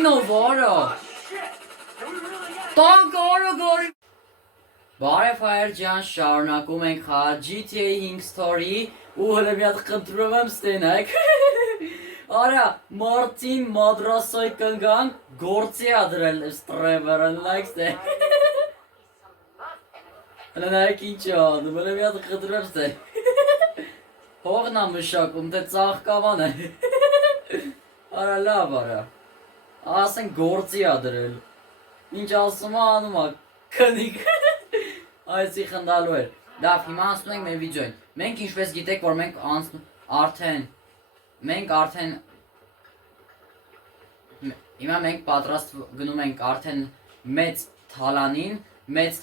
Այնո որը։ Տանկորը գորի։ Բարև հայր ջան, շարունակում ենք հա GTA 5 story ու հələ մի հատ խնդրում եմ ստենակ։ Արա, Մարտին Մադրասոյ կնգան գործի ա դրել Trevor-ը, likes է։ Հələ նայեք ինչ ա անում, հələ մի հատ խնդրում եմ ստենակ։ Հողն ա մշակում, թե ծաղկավան է։ Արա լավ արա, ասեն գործի ա դրել, ինչ ասում ա անում ա, կնիկ, այսի խնդալու էր, դավ հիմա անցնում ենք մեր վիդյոյին, մենք ինչպես գիտեք, որ մենք արդեն, հիմա մենք պատրաստ գնում ենք արդեն մեծ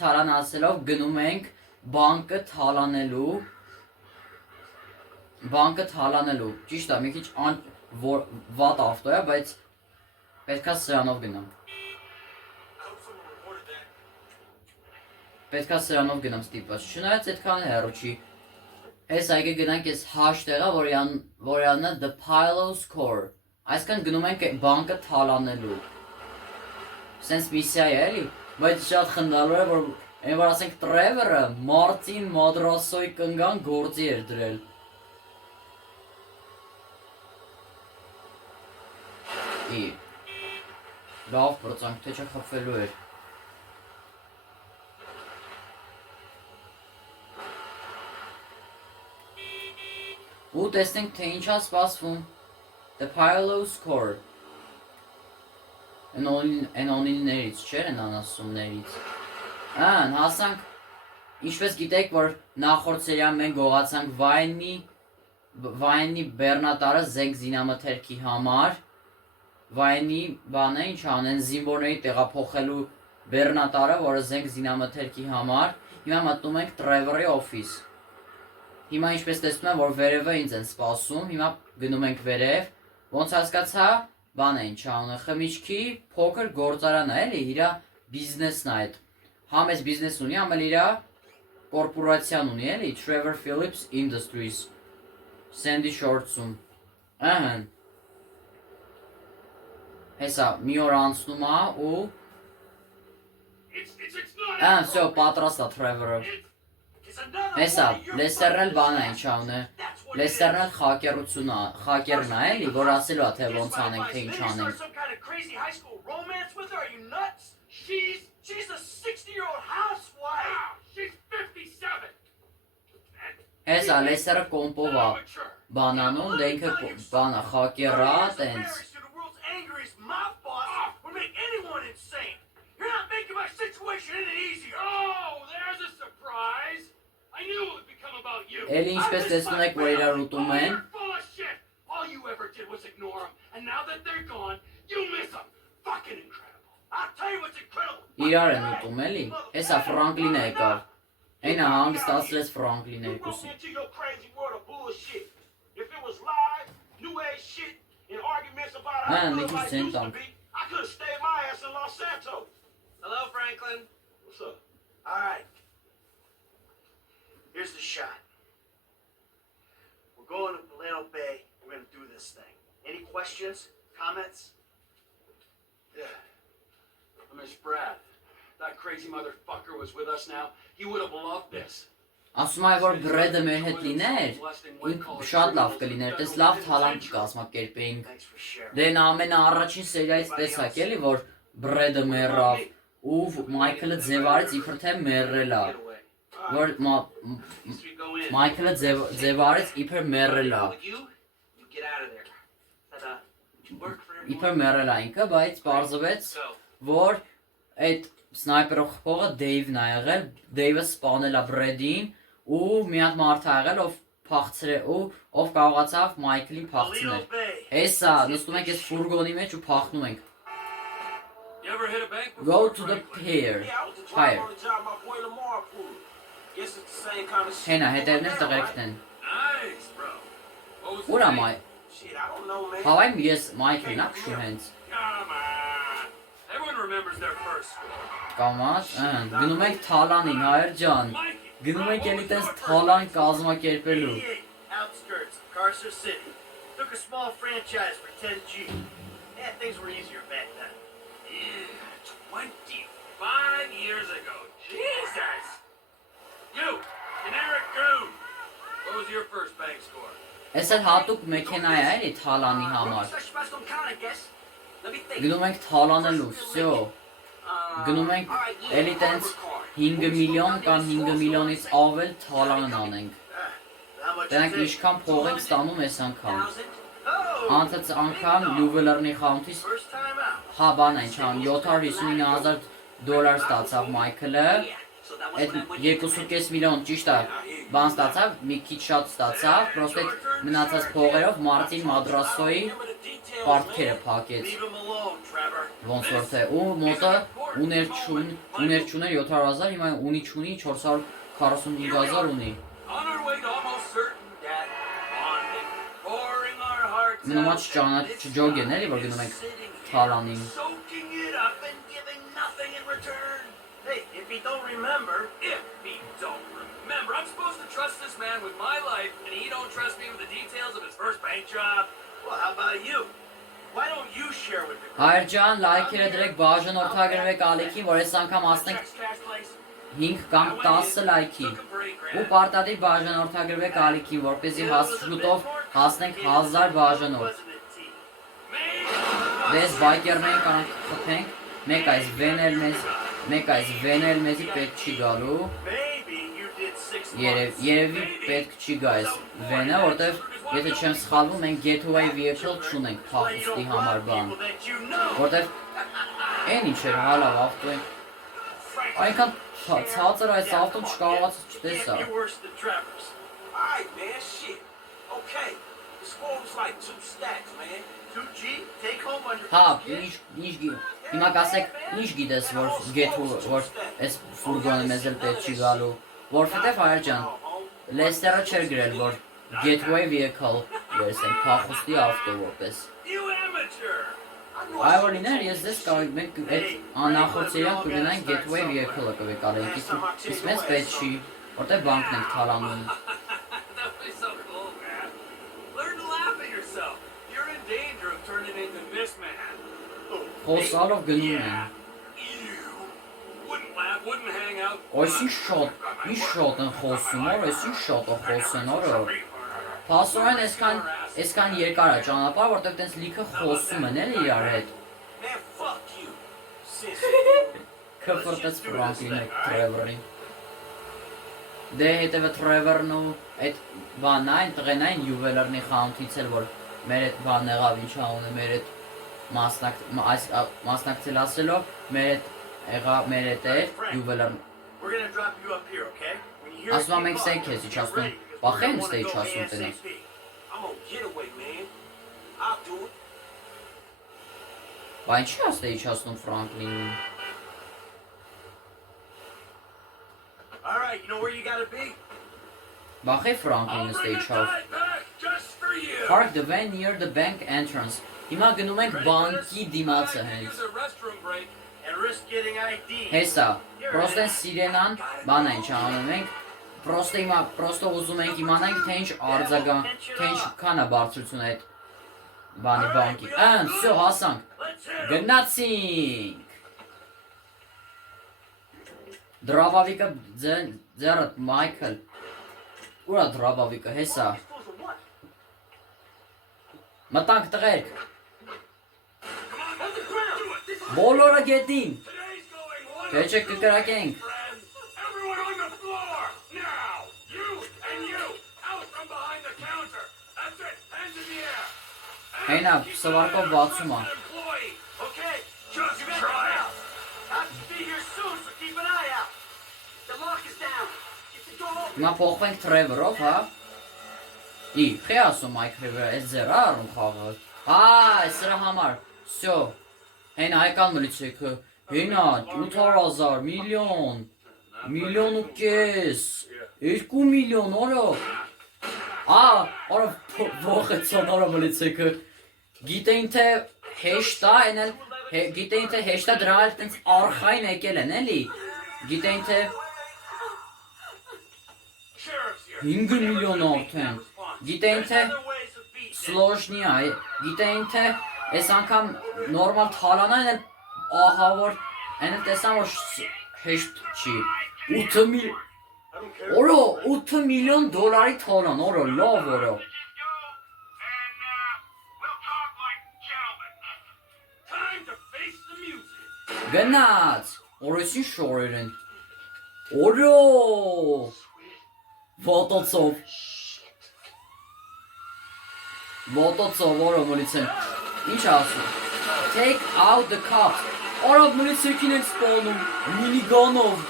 թալան ասելով գնում ենք բանկը թալանելու, ճիշտ է, մի քիչ վատ ավտո է, բայց պետքա սրանով գնամ։ Պետքա սրանով գնամ ստիպված, չնայած այդքան հեռու չի։ Հես այգը գնանք ես հաշտեղա, որյանն է The Pylos Core։ Այսքան գնում ենք բանկը թալանելու։ Սենց միսիա է էլի, բայց շատ խնդալու է, որ այն որ ասենք Trevor-ը Մարտին Մադրասոյ կնգան գործի էր դրել։ Լավ պրծանք, թե չխփվելու էր։ Ու տեսնենք, թե ինչ ա սպասվում։ The Pylos Core։ Են օնիլներից, չեր են անասումներից։ Հասանք, ինչպես գիտեք, որ նախորդ սերիան մենք գողացանք Վայնի բեռնատարը զենք զինամթերքի համար, Վայնի բանը ինչ անեն, զինվորների տեղափոխելու բեռնատարը, որը զենք զինամթերքի համար, հիմա մտնում ենք Trevor-ի օֆիս։ Հիմա ինչպես տեսնում եմ, որ վերևը ինձ են սպասում, հիմա գնում ենք վերև, ոնց հասկացա, բան է ինչ անը, խմիչքի փոքր գործարան է, էլի, իրա բիզնեսն է այդ, համ ես բիզնես ունի, համ էլ իրա կորպորացիան ունի, էլի, Trevor Phillips Industries, Sandy Shorts-ում, ըհն, հեսա, մի օր անցնում ա ու, սյո, պատրաստ ա Trevor-ը, հեսա, Լեսերն էլ բան է ինչ անե, Լեսերն էլ խակերն ա էլի, որ ասելու ա թե ոնց անենք, թե ինչ անենք։ Հեսա, Լեսերը կոմպով ա բանանում, դե ինքը բանա խակերա, տենց։ Էլի ինչպես տեսնում եք, որ իրար ուտում են։ Իրար են ուտում էլի, հեսա Ֆրանկլինը եկավ, այնա հանգստացրեց Ֆրանկլին երկուսին։ Մի քիչ ցեն տանք։ Hello, Franklin. What's up? All right. Here's the shot. We're going to Paleto Bay. We're going to do this thing. Any questions? Comments? Yeah. Miss Brad. That crazy motherfucker was with us now. He would have loved this. Ասում այ որ Բրեդը մեր հետ լիներ, շատ լավ կլիներ, տես լավ թալանտ կազմակերպեինք։ Դե նա ամենաառաջին սերիայից տեսակ էլի, որ Բրեդը մեռավ ու Մայքլը ձևարեց իբր թե մեռել ա, որ Մայքլը ձևարեց իբր մեռել ա, իբր մեռել ա ինքը, բայց պարզվեց, որ այդ սնայպերով խփողը Դեյվն ա եղել, Դեյվը սպանել ա Բրեդին ու մի հատ մարդ ա եղել, ով կարողացավ Մայքլին փախցնել։ Հեսա, նստում ենք ես ֆուրգոնի մեջ ու փախնում ենք։ Go to the pier. Հենա, հետևներ տղերքն են։ Ուր ա մայ։ Հավայմ ես Մայքլին ա քշում հենց։ Կամաց, գնում ենք թալանին, հայր ջան, գնում ենք էլի տենց թալան կազմակերպելու։ Outskirts, Carcer City. Took a small franchise for 10G. Yeah, things were easier back then. Yeah, 25 years ago. Jesus! You, generic goon. What was your first bank score? Այս էլ հատուկ մեքենա է էլի թալանի համար։ Գնում ենք թալանելու, всё։ Գնում ենք էլի տենց 5 միլիոն կամ 5 միլիոնից ավել թալան անենք։ Դրանք ինչքան փող ենք ստանում այս անգամ։ Անցած անգամ Juveler-ի խանութից հա բան են չան $759,000 ստացավ Մայքլը։ Այդ 2.5 միլիոն ճիշտ է, բան ստացավ, մի քիչ շատ ստացավ, պրոստը այդ մնացած փողերով Մարտին Մադրասոյի պարտքերը փակեց։ Ոնց որ թե ու մոտը ուներ չուներ 700,000, հիմա ունի չունի 445,000 ունի։ Մնոց չջոգ են էլի, որ գնում ենք թալանին։ Hey, if he don't remember, I'm supposed to trust this man with my life, and he don't trust me with the details of his first bank job. well, how about you? Why don't you share with the group? Հայր ջան, լայքերը դրեք, բաժանորդագրվեք ալիքին, որ այս անգամ հասնենք 5 կամ 10 լայքի։ Ու պարտադիր բաժանորդագրվեք ալիքին, որպեսզի շուտով հասնենք 1000 բաժանորդ։ Դες բայկերներին կանանք խփենք, մեկ այս վենել մեզի պետք չի գալու։ Երևի պետք չի գա այս վենը, որտեվ եթե չեմ սխալվում, մենք getaway vehicle չունենք փախուստի համար բան։ Որտեվ այն ինչ էր հալավ ավտո ենք։ Այնքան ցածր այս ավտոն չկարողացած չտեսա։ Alright, man, shit. Okay. The score was like 2 stacks, man. 2G, take home on your Հա, first hit. հիմա կասեք, ինչ գիտես, որ այս ֆուրգոնը մեզ էլ պետք չի գալու։ Որովհետև հայր ջան, Լեսթերը չէր գրել, որ getaway vehicle վերցնենք փախուստի ավտո որպես։ Այ որ լիներ, ես դες կարող մենք այդ անախորձերյան կգնանք getaway vehicle-ը կվեկալենք, իսկ մեզ պետք չի, որտեղ բանկն ենք թալանում։ Խոսալով գնում են։ Այս ինչ շատ են խոսում, այս ինչ շատ է խոսեն, օրը։ Փաստորեն այսքան երկար է ճանապարհը, որտեղ տենց լիքը խոսում են էլի իրար հետ։ Քֆրտեց Ֆրանկլինը Թրևորին։ Դե հետևը Թրևորն ու այդ բանն այն տղեն այն Juveler-ի խանութից էլ որ մեր այդ բանն եղավ ինչ անունը մեր այդ մասնակցել ասելով մեր այդ Juveler We're gonna drop you up here, okay? When you hear Ասում եմ մենք ստեյք ես իջացնում, բախեն ստեյք իջացնում տնենք։ I'm gonna get away, man. I'll do it. Բա ինչի է ստեյք իջացնում Ֆրանկլինին։ All right, you know where you gotta be? Բախե Ֆրանկլինը ստեյք իջավ։ Park the van near the bank entrance։ Հիմա գնում ենք բանկի դիմացը հենց։ And risk getting ID. Հեսա, պրոստը սիրենան, բան են չանում ենք, պրոստը ուզում ենք իմանանք, թե ինչ արձագան, թե ինչ քան է բարձրությունը այդ բանի բանկի։ Всё, հասանք, գնացինք։ Դրավավիկը ձեռդ, Մայքլ, ուրա դրավավիկը, հեսա։ Մտանք տղերք։ Բոլորը գետին։ Քեչը կկրակենք։ Հենա, սվարկով բացում է։ Հիմա փոխվենք Թրևորով, հա։ Խի ասում Մայքլը, այս ձեր առում խաղը։ Սրա համար, всё։ Հենա եկան մլիցեքը, հենա 800,000, միլիոն ու կես, 2 միլիոն, օրը, օրը ողեցոն օրը մլիցեքը, գիտեին թե հեշտա դրա էլ տենց արխային եկել են, էլի, գիտեին թե 5 միլիոն արդեն, գիտեին թե սլոշնի է, գիտեին թե Այս անգամ նորմալ թալանային էլ ահա որ այն տեսան որ հեշտ չի 8 միլ I don't care. Օրո 8 միլիոն դոլարի թալան օրո լավ օրո Time to face the music. Գնաց օրոսի շորեր են Օրո Ոտոցով օրո մոլիցեն Ինչ ասում Take out the cups Օրո մոլիցեքին եք սպանում Մինիգանով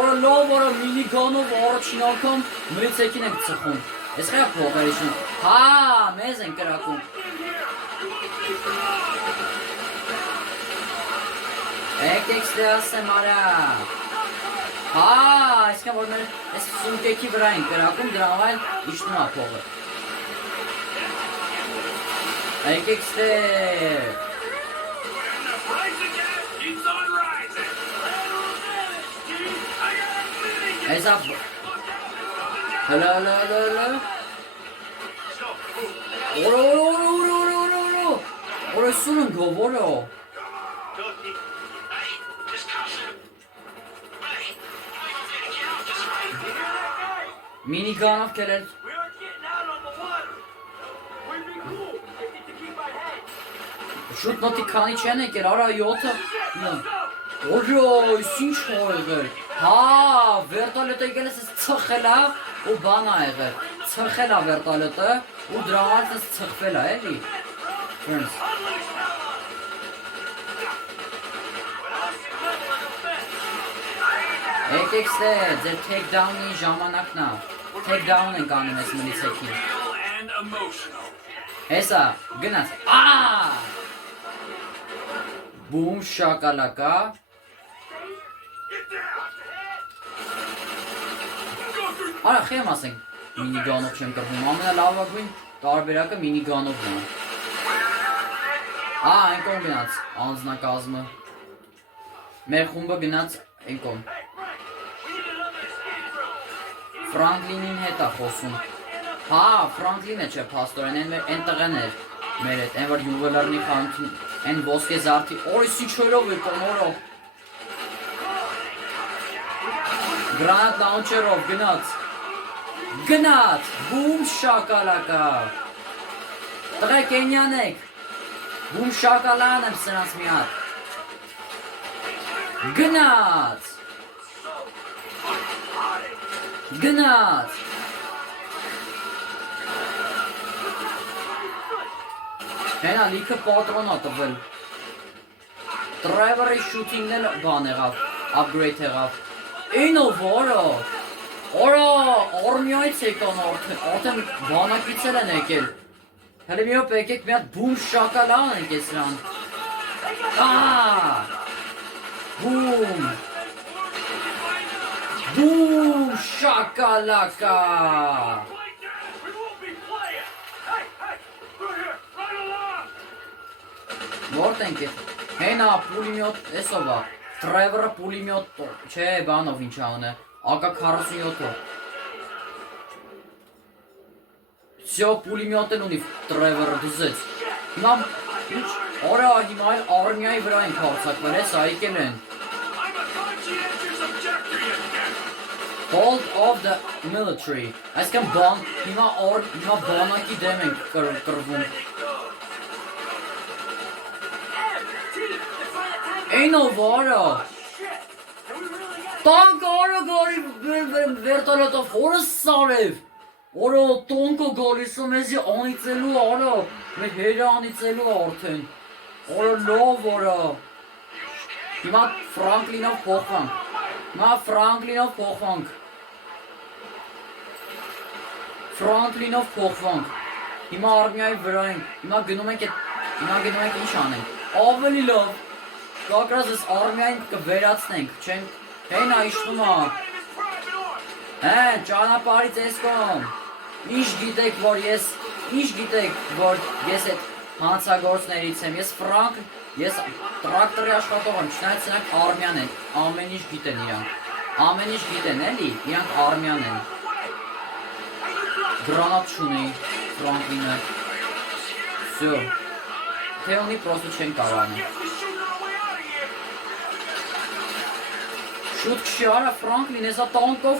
Օրո լավ օրո մինիգանով առաջին անգամ մոլիցեքին եք ծխում Ես խայ փողերիշում Հա մեզ են կրակում Եկեք ստեղսեմ արա Հա, այսքան որ մեր այս սունկեքի վրա են կրակում, դրանով այլ իջնում է փողը։ Եկեք ստեղ։ Այսա Հլա Օրո սուրն գով օրո Cookie. Մինիգանով կերել We aren't getting out on the water. We'd be cool if we could keep our heads. Շուտ նոտի քանի չեն եկել, արա 7-ը Օրո, ինչ հո եղել Հա, վերտալետը եկել ես ծխելա ու բան ա եղել Ծխելա վերտալետը ու դրամած ես ծխվել ա էլի Friends Եկեք ստեղ, ձեր take-down-ի ժամանակն ա Take down ենք անում ես մլիցեքին Real and emotional. Հեսա, գնաց, ահ Բում շակալակա Արա խեմ ասենք մինիգանով չեմ կրվում, ամենալավագույն տարբերակը մինիգանովն է Այն կոմ գնաց, անձնակազմը Մեր խումբը գնաց այն կոմ Ֆրանկլինին հետ է խոսում Հա, Ֆրանկլինը չէ պաստորեն, այն տղեն էր մեր հետ, այն որ յուվելարնի խանութին, այն ոսկե զարդի, օրիս ինչ հորով է կոմ օրով Գրանատ լաունչերով գնաց Գնաց, բում շակալակա Տղեք ենյան եք Բում շակալան եմ սրանց մի հատ Գնաց Գնաց Հենա լիքը պատրոն ա տվել Տրևերի շութինգն էլ բան եղավ, upgrade եղավ Ինով որո Օրո, արմիայից եկան արդեն բանակից էլ են եկել Հələ մի հոպ եկեք մի հատ բում շակալան ենք ես սրան Բում Բում շակալակա We won't be playing. Hey, through here, right along. Որտ ենք է Հենա պուլիմյոտ էսով ա Տրևերը պուլիմյոտ Չէ բանով ինչ անը AK-47-ով Всё պուլիմյոտ են ունի Տրևերը դզեց Հիմա ինչ Արա հիմա այլ արմիայի վրա են կարծակվել ես այկել են I'm a conscientious objector, you dick. Hold of the military Այսքան բան հիմա բանակի դեմ ենք կրվում Այնով արա Տանկ արա գարի վերտալետով հորս սարև Օրո տոնկո գալիսը մեզի անիծելու արա Մեր հերը անիծելու արդեն Օրո լով արա Հիմա Ֆրանկլինով փոխվանք Հիմա Ֆրանկլինով փոխվանք Ֆրանկլինով փոխվանք Հիմա արմիայի վրա ենք Հիմա գնում ենք ինչ անենք Ավելի լավ Կակրած ես արմիային կվերացնենք Չենք Հենա իշտում ա Հեն ճանապարից ես կոմ Ինչ գիտեք որ ես այդ հանցագործներից եմ Ես ֆրանկ Ես տրակտորի աշխատող եմ Չնայած նրանք արմյան են Ամեն ինչ գիտեն իրանք Ամեն ինչ գիտեն էլի Իրանք արմյան են Գրանատ չունեի Ֆրանկլինը Всё թե ունի պրոստը չեն կարանը։ Շուտ քշի արա Ֆրանկլին, հեսա տանկով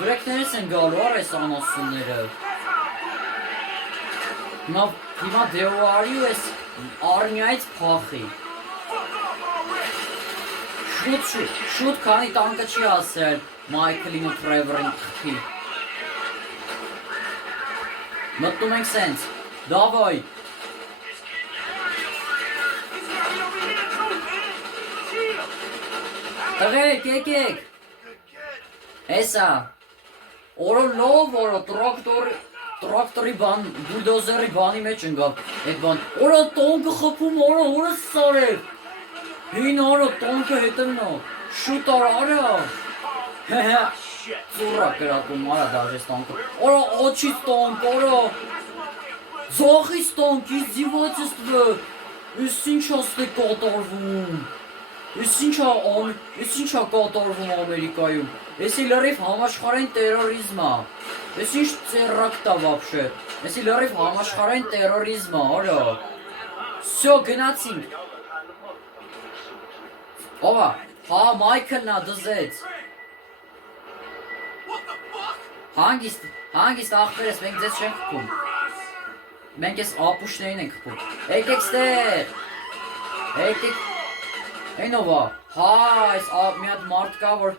գրեկներս են գալու արա այս անասունները։ Հիմա դեոարի ու ես արմիայից փախի։ Շուտ քանի տանկը չի ասել Մայքլին ու Թրևորին խփի։ Մտնում ենք սենց, դավայ։ Տղեկ, եկեք։ Հեսա, օրո լով, օրո տրակտորի բան, բուլդոզերի բանի մեջ ընգավ, այդ բան, օրո տոնկը խփում, օրը սարև, հին օրո տոնկը հետմնո, շուտ արա, ծուրա կրակում արա դաժես տոնկը, օրո օչից տոնկ, օրո, զոխից տոնկ, իզիվացստվը, ես ինչ աստ է կատարվում, ես ինչա կատարվում Ամերիկայում, եսի լրիվ համաշխարհային տերորիզմ է, ես ինչ ծերրակտա վապշե, եսի լրիվ համաշխարհային տերորիզմ է, արա, սյո գնացինք, ովա, հա Մայքլն է դզեց, հանգիստ աղբերես, մենք ձեզ չենք խփում, մենք ես ապուշներին ենք խփում, եկեք ստեղ, եկեք, Այնովա, հա, այս մի հատ մարդ կա, որ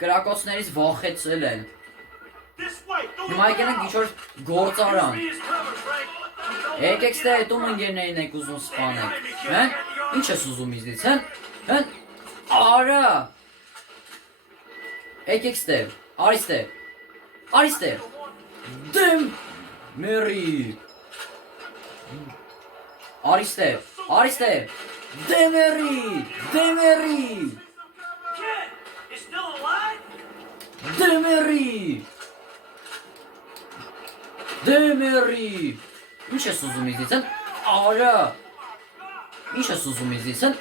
կրակոցներից վախեցել են։ Հիմա եկել ենք ինչ-որ գործարան։ Եկեք ստեղ հետում ընկերներին եք ուզում սպանեք։ Հեն, ինչ ես ուզում իզնից, հեն, արա։ Եկեք ստեղ, արի ստեղ, դեմ, մերի։ Արի ստեղ, Demeri! Ինչ ես ուզում իզից են? Արա! Ինչ ես ուզում իզից են?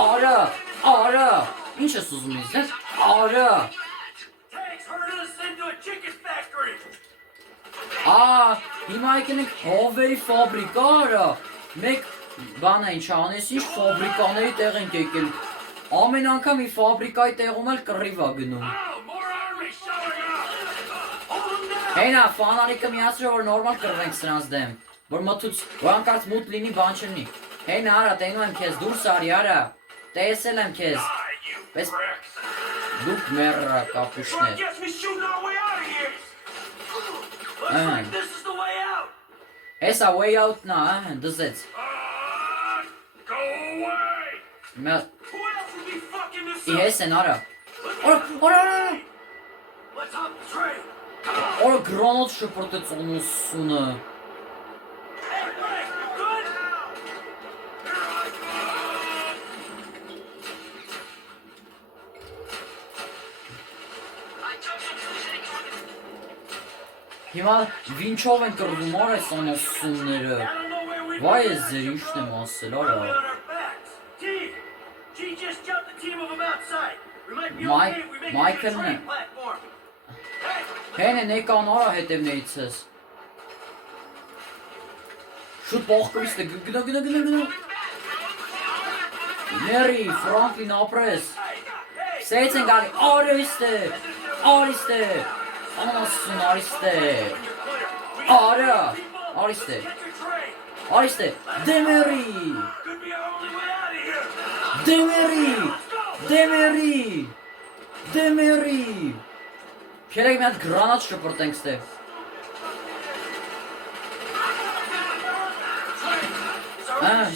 Արա! Ինչ ես ուզում իզից են? Արա! Հիմա եկել ենք հովերի ֆաբրիկա արա! Մեկ բան է ինչ անես, ինչ ֆաբրիկաների տեղ ենք եկել, ամեն անգամ մի ֆաբրիկայի տեղում էլ կռիվ է գնում։ Հենա, ֆանարիկը միացրը, որ նորմալ կռվենք սրանց դեմ, որ մտուց, որ անկարծ մութ լինի բան չնի։ Հենա, արա, տենում եմ քեզ, դուրս արի, արա, տեսել եմ քեզ, պես դուք մեռա կապուշներ։ Հեսա, way out-ն է, դզեց։ Ես են արա։ Արա գրանոտ շպրտեց անուսունը։ Հիմա վինչով են կրվում արա այս անուսունները։ Վայ ես ձեր ինչն եմ ասել արա։ Մայքլն է։ Հեն է նեկան արա հետևներիցս։ Շուտ պողկվիստ է, գնա։ Մերի, Ֆրանկլին ապրես։ Սեյց են գալի, արիստ է, անասուն արիստ է, արիստ է, դեմերի, Քերեք մի հատ գրանատ շպրտենք ստեղ։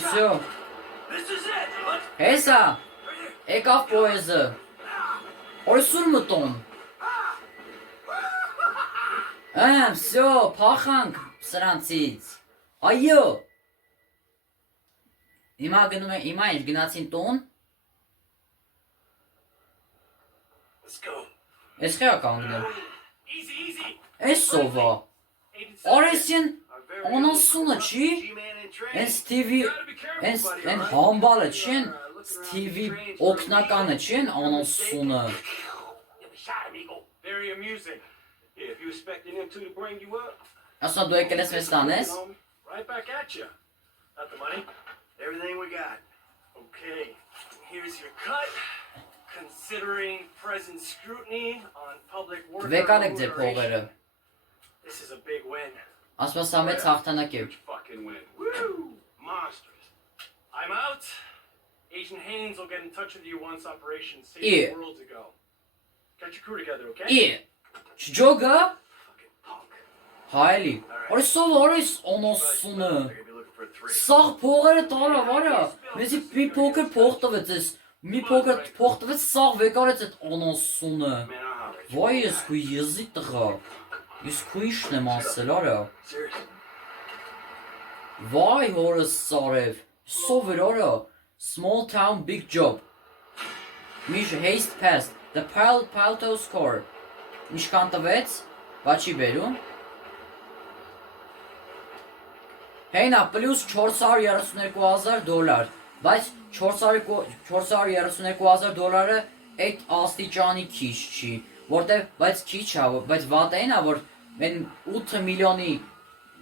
Всё։ Հեսա, եկավ պոեզը։ Օրսուր մտոն։ Всё, փախանք սրանցից։ Այո։ Հիմա գնացին տուն։ Ես խեա կանգնել։ Ես սովա։ Արեսին անասունը չի։ Են Ստիվի, են համբալը չի, են Ստիվի օգնականը չի, են անասունը։ Ասա դու եկել ես մեզ տանես։ Right back at you. Not the money. Everything we got. Okay, here's your cut. Considering present scrutiny on public work Վեկանեք ձեր փողերը։ this is a big win. Ասում եմ, սա մեծ հաղթանակ է։ Huge fucking win. Woo! Monsters. I'm out. Agent Haynes will get in touch with you once Operation Save Yeah. the World's ago. Get your crew together, okay? Չջոգա։ Fucking punk. Հայելի։ Որը սովորես օնոսունը։ They're gonna be looking for a three. Սաղ փողերը տարա, վարա։ Մեզի մի փոքր փող տվեց էս։ Մի փոքր փող տվեց, սաղ վեկարեց այդ օնոսունը։ Man, I'll holler at you. Վայ ես քույ եզի տղա։ Ես քույշն եմ ասել, արա։ Seriously. Վայ հորս սարև։ Սովեր արա։ Small town big job. Միջ haste past. The Palto score. Ինչքան տվեց, բաչի բերում։ Հենա պլյուս $432,000, բայց $432,000 այդ աստիճանի քիչ չի, որտեվ բայց քիչ է, բայց վատեն է, որ մեն 8 միլիոնի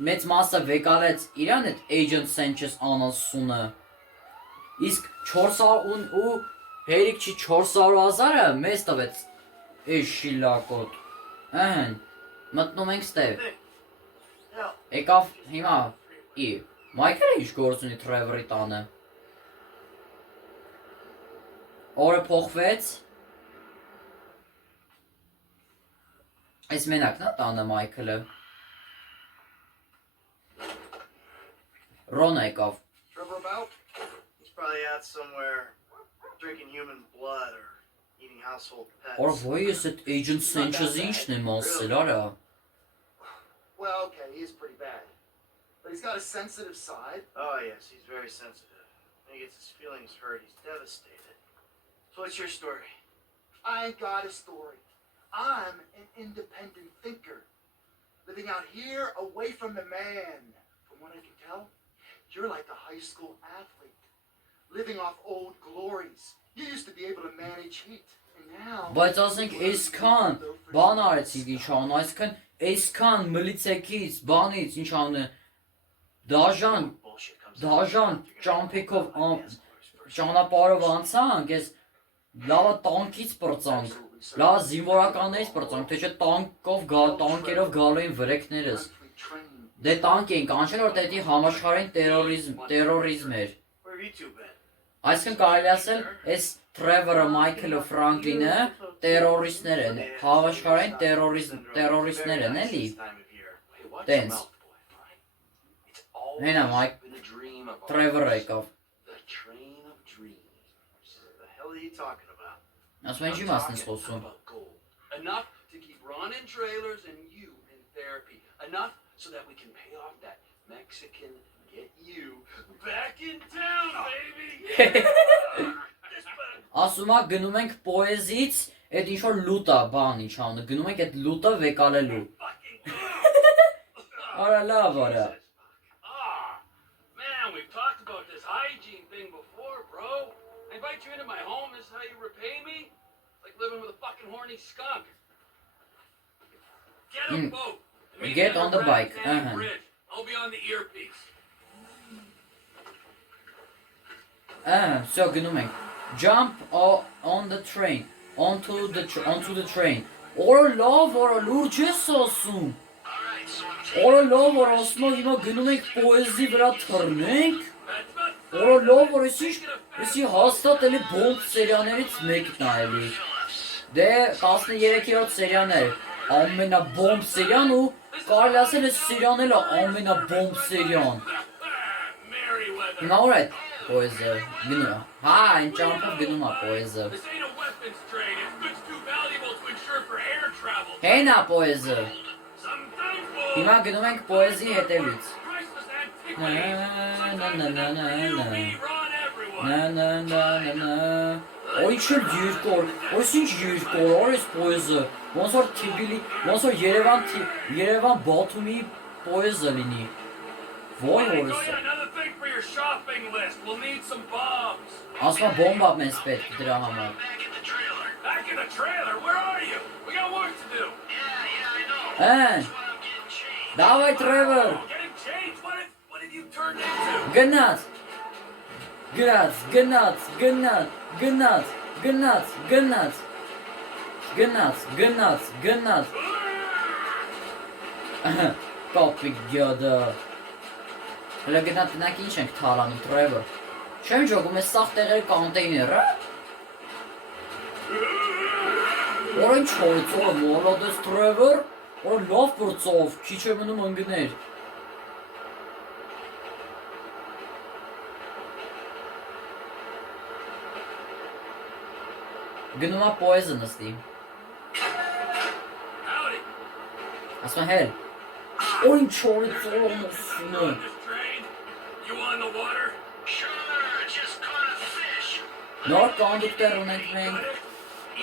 մեծ մասը վեկալեց իրան այդ Agent Sanchez անասունը, իսկ 400 ու հերիք չի 400,000-ը մեզ տվեց էս շիլակոտ, ըհն, մտնում ենք ստև, Hell, եկավ հիմա Մայքերը ինչ գործ ունի Թրևորի տանը, օրը փոխվեց, այս մենակն է տանը Մայքելը, Ռոնը եկավ, Trevor about? He's probably out somewhere drinking human blood or eating household pets. Or ոյ ես այդ Agent Sanchez-ի ինչն եմ ասել, արա, Well, okay, he is pretty bad. But he's got a sensitive side. Oh, yes, he's very sensitive. When he gets his feelings hurt, he's devastated. So what's your story? I ain't got a story. I'm an independent thinker. Living out here away from the man. From what I can tell, you're like a high school athlete. Living off old glories. You used to be able to manage heat. And now... բայց ասենք այսքան բան արեցիք ինչ ան, այսքան այսքան մլիցեքից, բանից ինչ անը, դաժան Bullshit comes Դաժան ճամփեքով ճանապարհով անցանք, ես լավա տանկից պրծանք, լավա զինվորականներից պրծանք, թե չէ տանկերով գալու էին վրեքներս, դե տանկ էինք անչել, որ դա համաշխարհային տերորիզմ էր, Where have you two been? այսինքն կարելի ասել, այս Թրևորը, Մայքլը, Ֆրանկլինը տերորիստներ են, համաշխարհային տերորիստներ են, էլի, տենց, հենա Մայք, Թրևորը եկավ, The train of dreams. The hell are you talking about? ասում են ինչի մասն ես խոսում, About gold. Enough to keep Ron in trailers and you in therapy. Enough so that we can pay off that Mexican get you back in town, baby. ասում ա գնում ենք պոեզից, այդ ինչ-որ լուտա բան ինչ անը, գնում ենք այդ լուտը վեկալելու, արա լավ արա, Ah, man, we've talked about this hygiene thing before, bro. I invite you into my home. This is how you repay me? It's like living with a fucking horny skunk. Get a boat. and meet Get me on the at bike, Rattan Bridge. I'll be on the earpiece. So գնում ենք, jump on the train, onto the train, օրը լավ արա լուրջ ես ասում, օրը լավ արա ասում ա հիմա գնում ենք պոեզի վրա թռնենք, օրը լավ արա եսի հաստատ էլի բոմբ սերիաներից մեկն ա էլի, դե 13-րդ սերիան էր, ամենաբոմբ սերիան ու կարելի ասել ես սերիան էլ ա ամենաբոմբ սերիան, Merryweather. հիմա օր այդ պոեզը գնում ա, հա այն ճամփով գնում ա պոեզը, This ain't a weapons trade. It's goods too valuable to insure for air travel. հենա պոեզը, Sometimes we'll հիմա գնում ենք պոեզի հետևից, priceless Na, antiquity. na, na, na, na, You, na. me, Ron, everyone. Նա նա նա նա նա Օй ինչ երկոր, օս ինչ երկոր, արես պոեզը, ոնց որ Թիբիլի, ոնց որ Երևան Բաթումի պոեզը լինի, ոյ Hey, օրս, Goya, another thing for your shopping list. We'll need some bombs. ասմա բոմբա մեզ պետք դրա համար, Back in the trailer. Where are you? We got work to do. Ան, դավայ Թրևոր, Getting changed. What have you turned into? գնաց, Գնաց, գնաց, գնաց, գնաց, գնաց, գնաց, գնաց, գնաց, գնաց։ Կապիկ գյադը։ Հələ գնա տնակ ինչ ենք թարանում, Trevor։ Չեմ ջոգում, ես սաղ տեղերի կոնտեյները։ Որ ինչ հորիցով է մոլոդես Trevor, որ լավ բրծով, քիչ է մնում ընգներ։ Գնում է պոեզը նստի։ Howdy. Ասում հել, որ ինչ հորիցով է մուսում է։ On this train? You on the water? Sure, just caught a fish. Նոր կոնդուկտեր ունենք մենք։ Got it?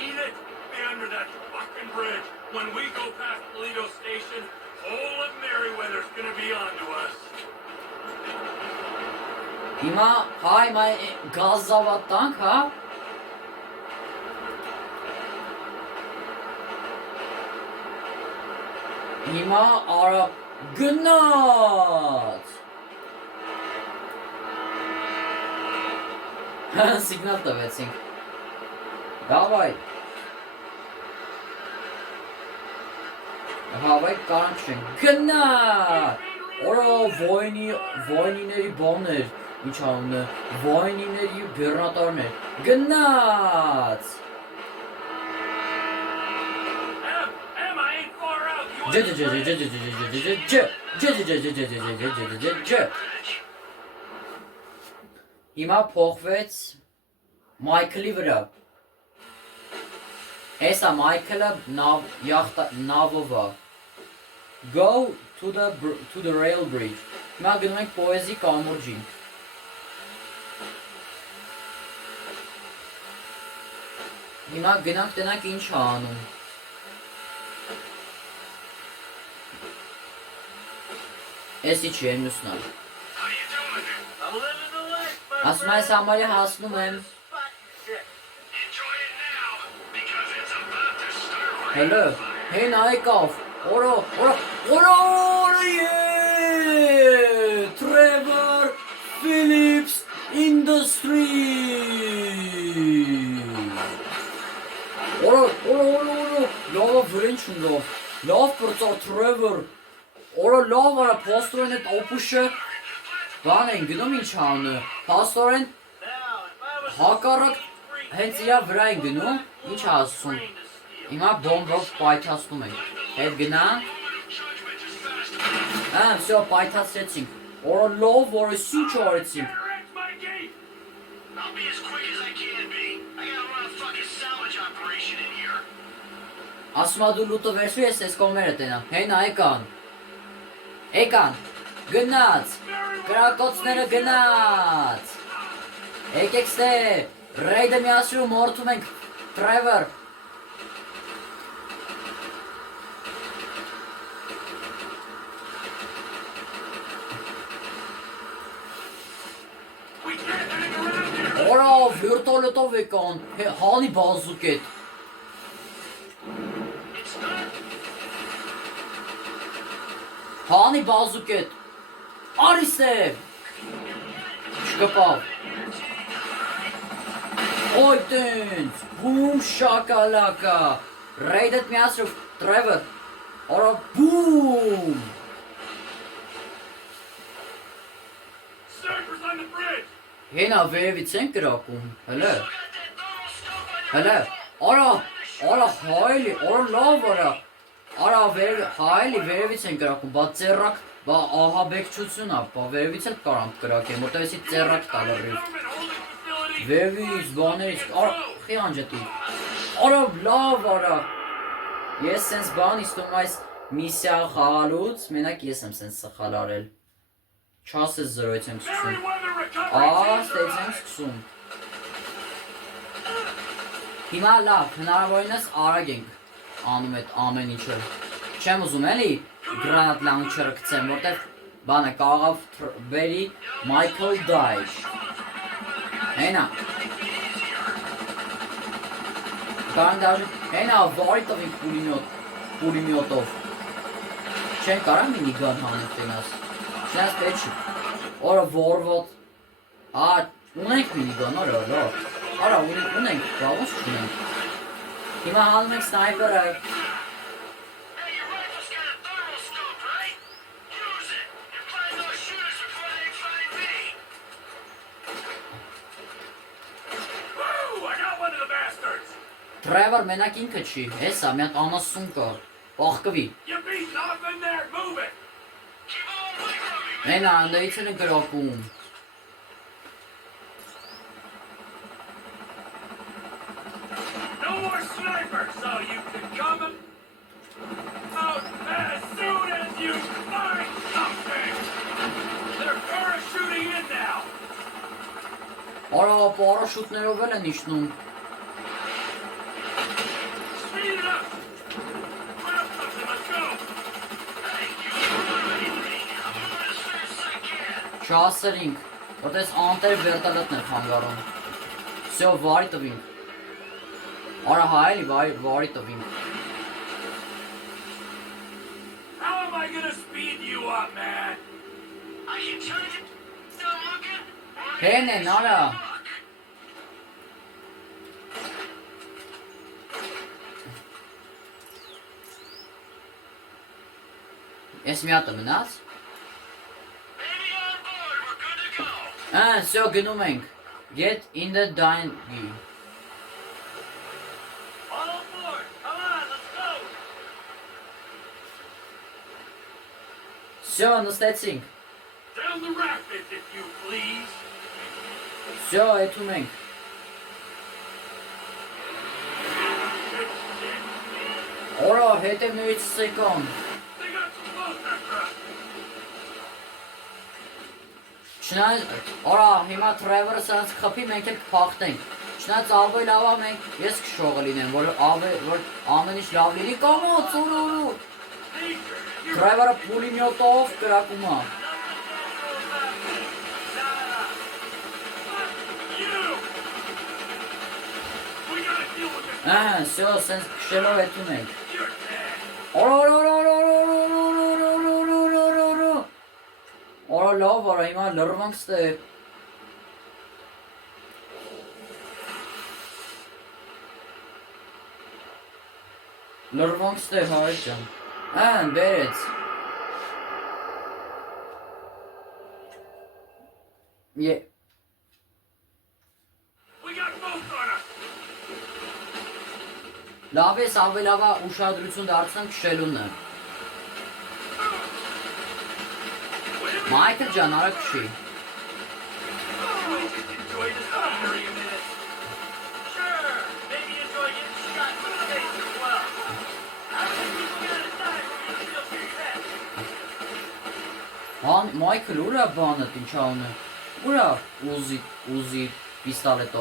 Eat it? Be under that fucking bridge. When we go past Toledo Station, all of Merryweather's gonna be on to us. Հիմա հայ մայ գազավատ տանք, հա։ Հիմա արա գնաց։ Սիգնալ տվեցինք։ Դավայ։ Հավայ կանք չենք։ Գնա։ Օրա վոյնիների բաներ, ինչ անունը, վոյնիների բեռնատարներ։ Գնաց։ Em, I ain't far out. You Հիմա փոխվեց Մայքլի վրա։ Էսա Մայքլը նավով է։ Go to the rail bridge։ Հիմա գնում ենք պոեզի կամուրջին։ Հիմա գնանք տնանք ինչ է անում։ Էսի չի եմ ուսնալ։ How you doing? I'm living the life, my Ասում ես համարի հասնում եմ։ Enjoy it now, because it's about to start. Հելո, հեն այկավ, օրա Trevor Phillips Industry Օրա, լավ վրենչ ունով, լավ պրծար Trevor Օրա լավ արա, պաստորեն էտ օպուշը, բան են գնում ինչ անը, պաստորեն հակարակ հենց իրա վրա են գնում, ինչ ասում, հիմա բոմբով պայթացնում ենք, հետ գնանք, վսյո պայթացրեցինք, օրա լավ որս ինչ արեցինք, I'll be as quick as I can be. I gotta run a fucking salvage operation in here. ասում ա դու լուտը վերցու ես ես կոմերը տենամ, հեն եկան, գնաց, կրակոցները գնաց, եկեք ստե, ռեյդը միասրու մորթում ենք, Trevor, We can't hang around here. օրա վիրտոլետով եկան, հանի բազուկ էտ, It's not. հանի բազուկ էտ, արիս է, չկպավ, Ոյ տենց, բում շակալակա, ռեյդըտ միասրով, Trevor, օրա բում, Snipers on the bridge. հենա վերևից են կրակում, հլը, Got that thermal scope on հլը, հայլի, օրա լավ արա, հայլի վերևից են կրակում, բա ծերրակ, բա ահաբեկչություն ա, բա վերևից էլ կարամ կրակեմ, որտև եսի ծերրակ տալրիվ, Government holding facility. վերևից, բաներից, արա, խի անջետի, արա, լավ արա, ես սենց բան իստում այս միսիա խաղալուց, մենակ ես եմ սենց սխալ արել, չասես զրոյց եմ սկսում, Merryweather recovery. ստեյց եմ սկսում, հիմա լավ, հնարավորինս արագ ենք անում էտ ամեն ինչը, չեմ ուզում էլի գրանատ լանչերը կցեմ, որտև բանը կաղավ բերի Michael Dyche, հենա, կարան դաժը, հենա վարի տվին պուլիմյոտով, չեն կարան մինիգան հանիվ տենաս, չնաս պետ չի, օրը որվոտ, Ունենք մինիգան, արա, լավ։ Արա, ունենք, բաղոս չունենք։ Հիմա հանում ենք սնայպերը։ Hey, your rifle's got a thermal scope, right? Use it and find those shooters before they find me. Woo! I got one of the bastards! Trevor մենակ ինքը չի, հեսա, մի հատ անասուն կա, աղկվի։ You beat nothing there! Move it! Keep on away from me, man. Մենա, անդայից են գրակում։ No more snipers, so you can come out as soon as you find something! They're parachuting in now! Արա, պարաշուտներով էլ են իջնում։ Speed it up! Grab something, let's go! Hey, you alright, man? I'm moving as fast as I can. Չասերինք, որտես անտեր վերտալետն է խանգարում։ Всё, վարի տվինք։ Արա, հայելի, վարի տվինք։ How am I gonna speed you up, man? I can turn it down looking. Հեն են, արա։ Ես մի հատը մնաց։ Baby on board, we're good to go. Всё, գնում ենք։ Get in the dinghy։ All aboard! Come on, let's go! Всё, նստեցինք։ Down the rapids, if you please! Всё, եթում ենք։ Արա, հետևներից սեկան։ They got some close after us! Չնայած, արա, հիմա Trevor-ը սրանց խփի, մենք էլ կփախտենք։ Չնայած ավելի լավ է մենք, ես կշողը լինեմ, որ ամեն ինչ լավ լինի, կամոց, օրորու։ Trevor-ը պուլիմյոտով կրակում է։ Всё, սենց քշելով հետում ենք։ Արա, լավ, արա, հիմա լրվանք ստեղ։ Լրվանք ստեղ, հարետ ջան։ Բերեց։ Լավ ես ավելավա ուշադրություն դարձնեմ քշելունը։ Մայքլ ջան, արա քշի։ Մայքլ, ուր է բանդ, ինչ անը։ Ուր է ուզի, պիստալետ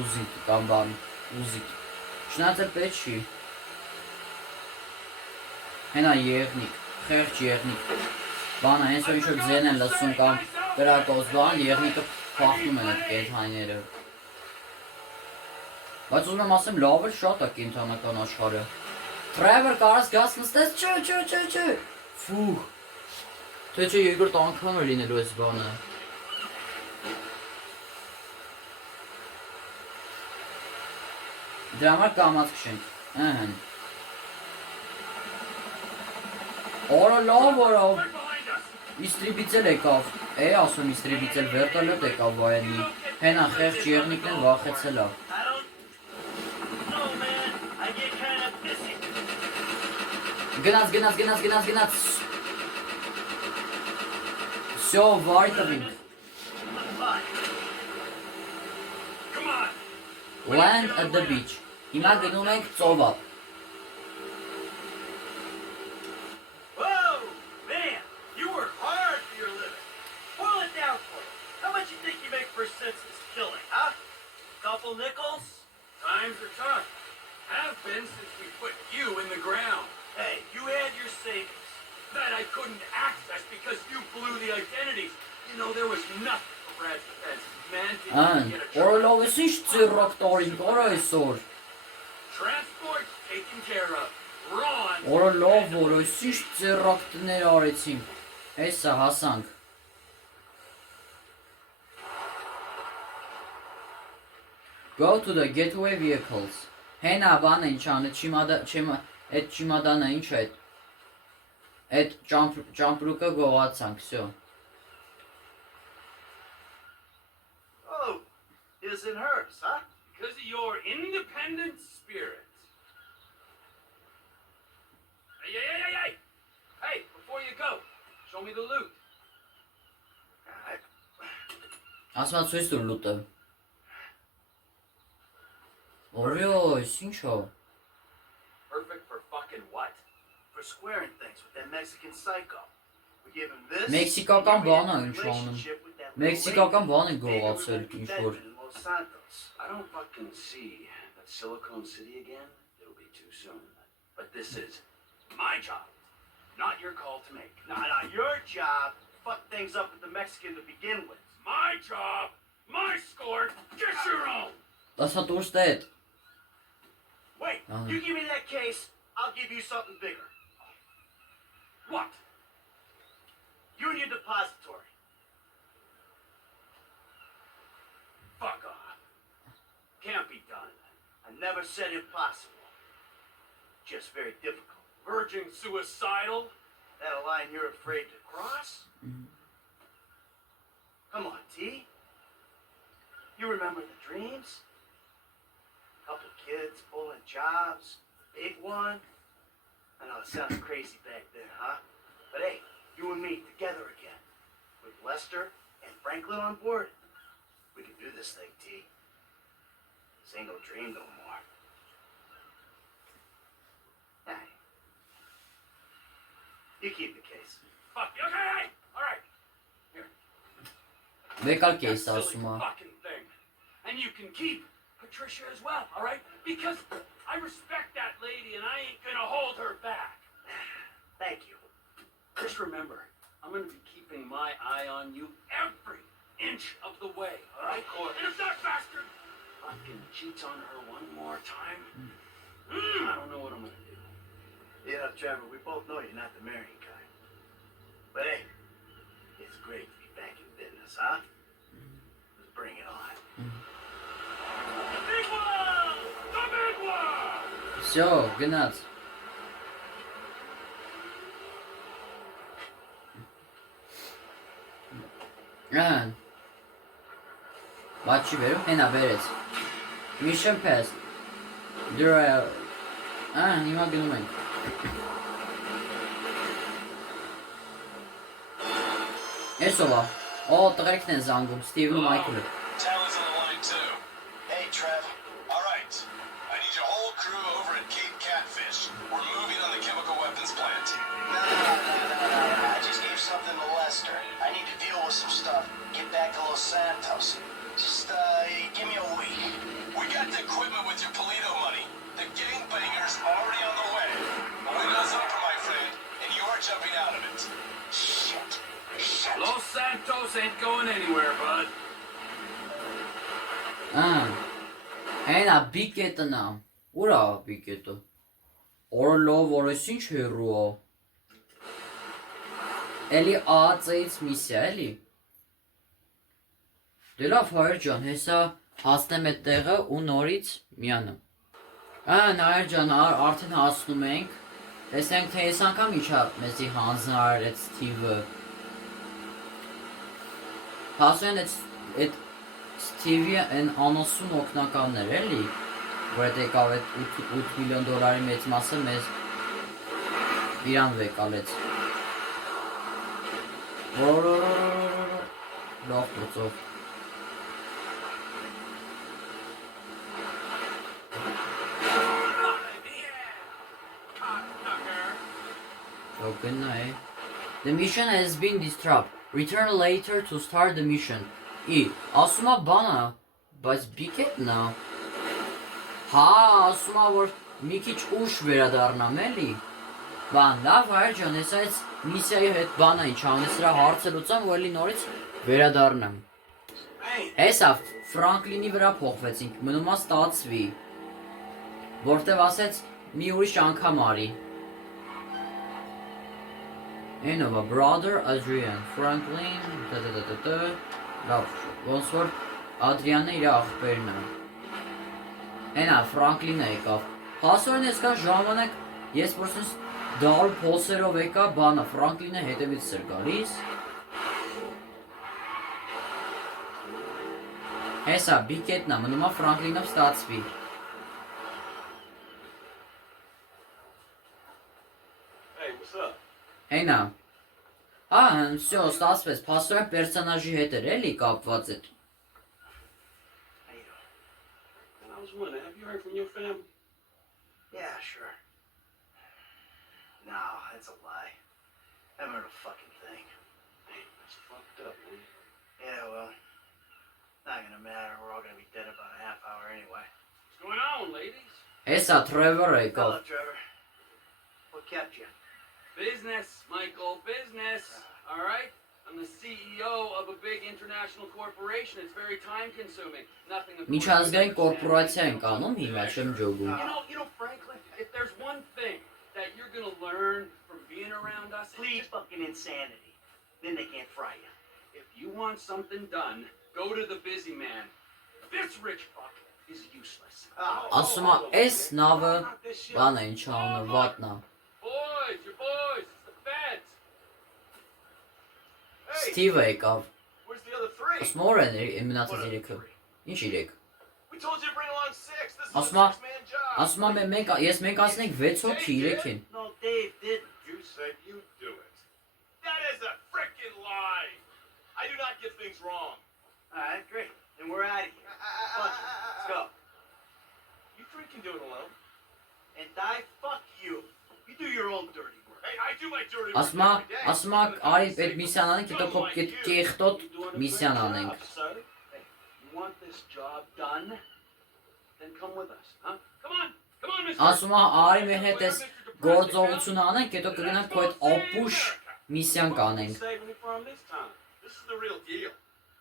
ուզի կամ բան, ուզի։ Չնայած էլ պետք չի։ Հենա եղնիկ, խեղճ եղնիկ։ Բանը հենց որ ինչ-որ ձեն են լսում կամ կրակոց բան, եղնիկը փախնում են այդ կենդանիները։ Բայց ուզում եմ ասեմ, լավ էլ շատ է կենդանական աշխարհը։ Trevor, կարաս գաս նստես, չէ։ Ֆուհ։ Թե չէ երկրորդ անգամ է լինելու այս բանը։ Դրա համար կամաց քշենք։ Արա, լավ, արա։ Իստրիբիցել եկավ։ Ասում իստրիբիցել վերտալետ եկավ վայենի։ Հենա խեղճ եղնիկն են վախեցել է։ Գնաց։ Всё, վարի տվինք։ Land at the beach։ Հիմա գնում ենք ծովափ։ Whoa! Man, you work hard for your living. Boil it down for me. How much you think you make for senseless killing, huh? Couple nickels? Times are tough. Have been since we put you in the ground. Hey, you had your savings that I couldn't access because you blew the identities. You know, there was nothing for Brad's defense. Man didn't get a Արա, լավ ես ինչ ծիրրակ տարինք, արա այսօր։ Transport taken care of. Ron. Արա, լավ, որը ես ինչ ծիրրակ տներ արեցինք։ Հեսա հասանք։ Go to the getaway vehicles. Հենա բանը ինչ ան, այդ չիմադանը ինչ է, այդ ճամպրուկը գողացանք, всё. Oh, his and hers, huh? Because of your independent spirit. Hey! Hey, before you go, show me the loot. Alright. Ասմա ցույց տուր լուտը։ Օրյոս, ինչ ո։ Perfect for fucking what? For squaring things with that Mexican psycho. We give him this. Մեքսիկական բան է ինչ անում։ relationship with that Մեքսիկական բան է lady. գողացել Maybe we ինչ won't որ։ be Benjamin in Los Santos. I don't fucking see that Silicon City again. It'll be too soon. But this is my job, not your call to make. Nah, your job. Fuck things up with the Mexican to begin with. My job, my score, get your own. Ասա դուրս դեդ։ Wait, you give me that case, I'll give you something bigger. What? Union Depository. Fuck off. Can't be done. I never said impossible. Just very difficult. Verging suicidal? That a line you're afraid to cross? Come on, T. You remember the dreams? Couple kids pulling jobs, big one. I know it sounded crazy back then, huh? But hey, you and me together again. With Lester and Franklin on board, we can do this thing, T. This ain't no dream no more. Hey. You keep the case. Fuck you. Okay, alright. Here. Մեկալ That կես silly ասում է։ fucking thing. And you can keep Patricia as well, alright? Because I respect that lady and I ain't gonna hold her back. Thank you. Just remember, I'm gonna be keeping my eye on you every inch of the way, alright? And if that bastard fucking cheats on her one more time, I don't know what I'm gonna do. Yeah, Trevor, we both know you're not the marrying kind. But hey, it's great to be back in business, huh? Let's bring it on. The big one! The big one! Всё, գնաց։ Ան։ Բաչի վերում, հենա վերեց։ Mission pass։ Դրա հիմա գնում ենք։ Էսովա։ Օ, տղերքն են զանգում, Ստիվն ու Մայքլը։ Talon's on the line too. Hey, Trev. All right. I need your whole crew over at Cape Catfish. We're moving on the chemical weapons plant. No. I just gave something to Lester. I need to deal with some stuff. Get back to Los Santos. Just, give me a week. We got the equipment with your Polito money. The gangbanger's already on the way. The window's open, my friend, and you're jumping out of it. Shit. Los Santos ain't going anywhere, bud. Հենա բիկետը նա։ Ուրա բիկետը։ Օրլով որս ինչ հերու է։ Էլի ԱԱՑ-ից միսիա էլի։ Դե լավ հայր ջան, հեսա հասնեմ այդ տեղը ու նորից միանամ։ Նայր ջան, արդեն հասնում ենք։ Տեսենք թե այս անգամ ինչա մեզի հանձնարար այդ Ստիվը։ Հասուն այդ Ստիվի են անասուն օգնականներ էլի, որ այդ եկավ այդ 8 միլիոն դոլարի մեծ մասը մեզ իրան վեկալեց։ Լավ պրծով։ The mission has been disrupted. Return later to start the mission. Ասում է բանը, բայց բիկետն է։ Հա, ասում է որ մի քիչ ուշ վերադառնամ էլի։ Բան, լավ հայր ջան, ես այս միսիայի հետ բանը ինչ անես սրա հարցը լուծեմ ու էլի նորից վերադառնամ։ Հեսա Ֆրանկլինի վրա փոխվեցինք, մնում է ստացվի։ Որտեվ ասեց մի ուրիշ անգամ արի։ Այնովա, brother Adrian, Franklin, Լավ, ոնց որ Ադրիանը իր աղբերն է։ Հենա Ֆրանկլինը եկավ։ Փաստորեն այսքան ժամանակ ես պրոստես դարու փոսերով եկա, բանը Ֆրանկլինը հետևից էր գալիս։ Հեսա բիկետնա մնում է Ֆրանկլինով ստացվի։ Hey, what's up? Հենա։ Всё, ստացվեց, փաստորեն պերսոնաժի հետ էր էլի կապված այդ։ How you doing? And I was wondering, have you heard from your family? Yeah, sure. No, that's a lie. Haven't heard a fucking thing. Man, that's fucked up, man. Yeah, well, not gonna matter. We're all gonna be dead about a half hour anyway. What's going on, ladies? Հեսա Թրևորը եկավ։ Hello, Trevor. What kept you? Business, Michael, business. All right? I'm the CEO of a big international corporation. It's very time consuming. Nothing of course, Միջազգային you կորպորացիա understand. ենք անում, հիմա չեմ ջոգում։ You know, Franklin, if there's one thing that you're gonna learn from being around us, Please, fucking insanity. Then they can't fry you. if you want something done, go to the busy man. This rich fuck is useless. Ասում է, «Էս նավը բան է ինչ անում, վատնա»։ Boys, your boys, it's the feds. Hey, Սթիվը եկավ։ where's the other three? Ասում է, «Ո՞ր են մնացած երեքը»։ Ինչ երեք։ We told you to bring along six. This is a Ասում է, six-man job. ասում է մենք ասենք 6 հոգի 3 են։ No, Dave didn't. You said you'd do it. That is a freaking lie. I do not get things wrong. All right, great. Then we're out of here. Fuck it. Let's go. You three can do it alone. And I fuck you. You do your own dirty work. Hey, I do my dirty work Ասում է, every day. ասում է, արի այդ միսիան անենք, հետո քո կեղտոտ միսիան անենք։ Hey, you want this job done? Then come with us, huh? Come on, mister. Ասում է, արի մեր հետ էս գործողությունը անենք, հետո կգնանք քո այդ ապուշ միսիան կանենք։ Saving me from this time. This is the real deal.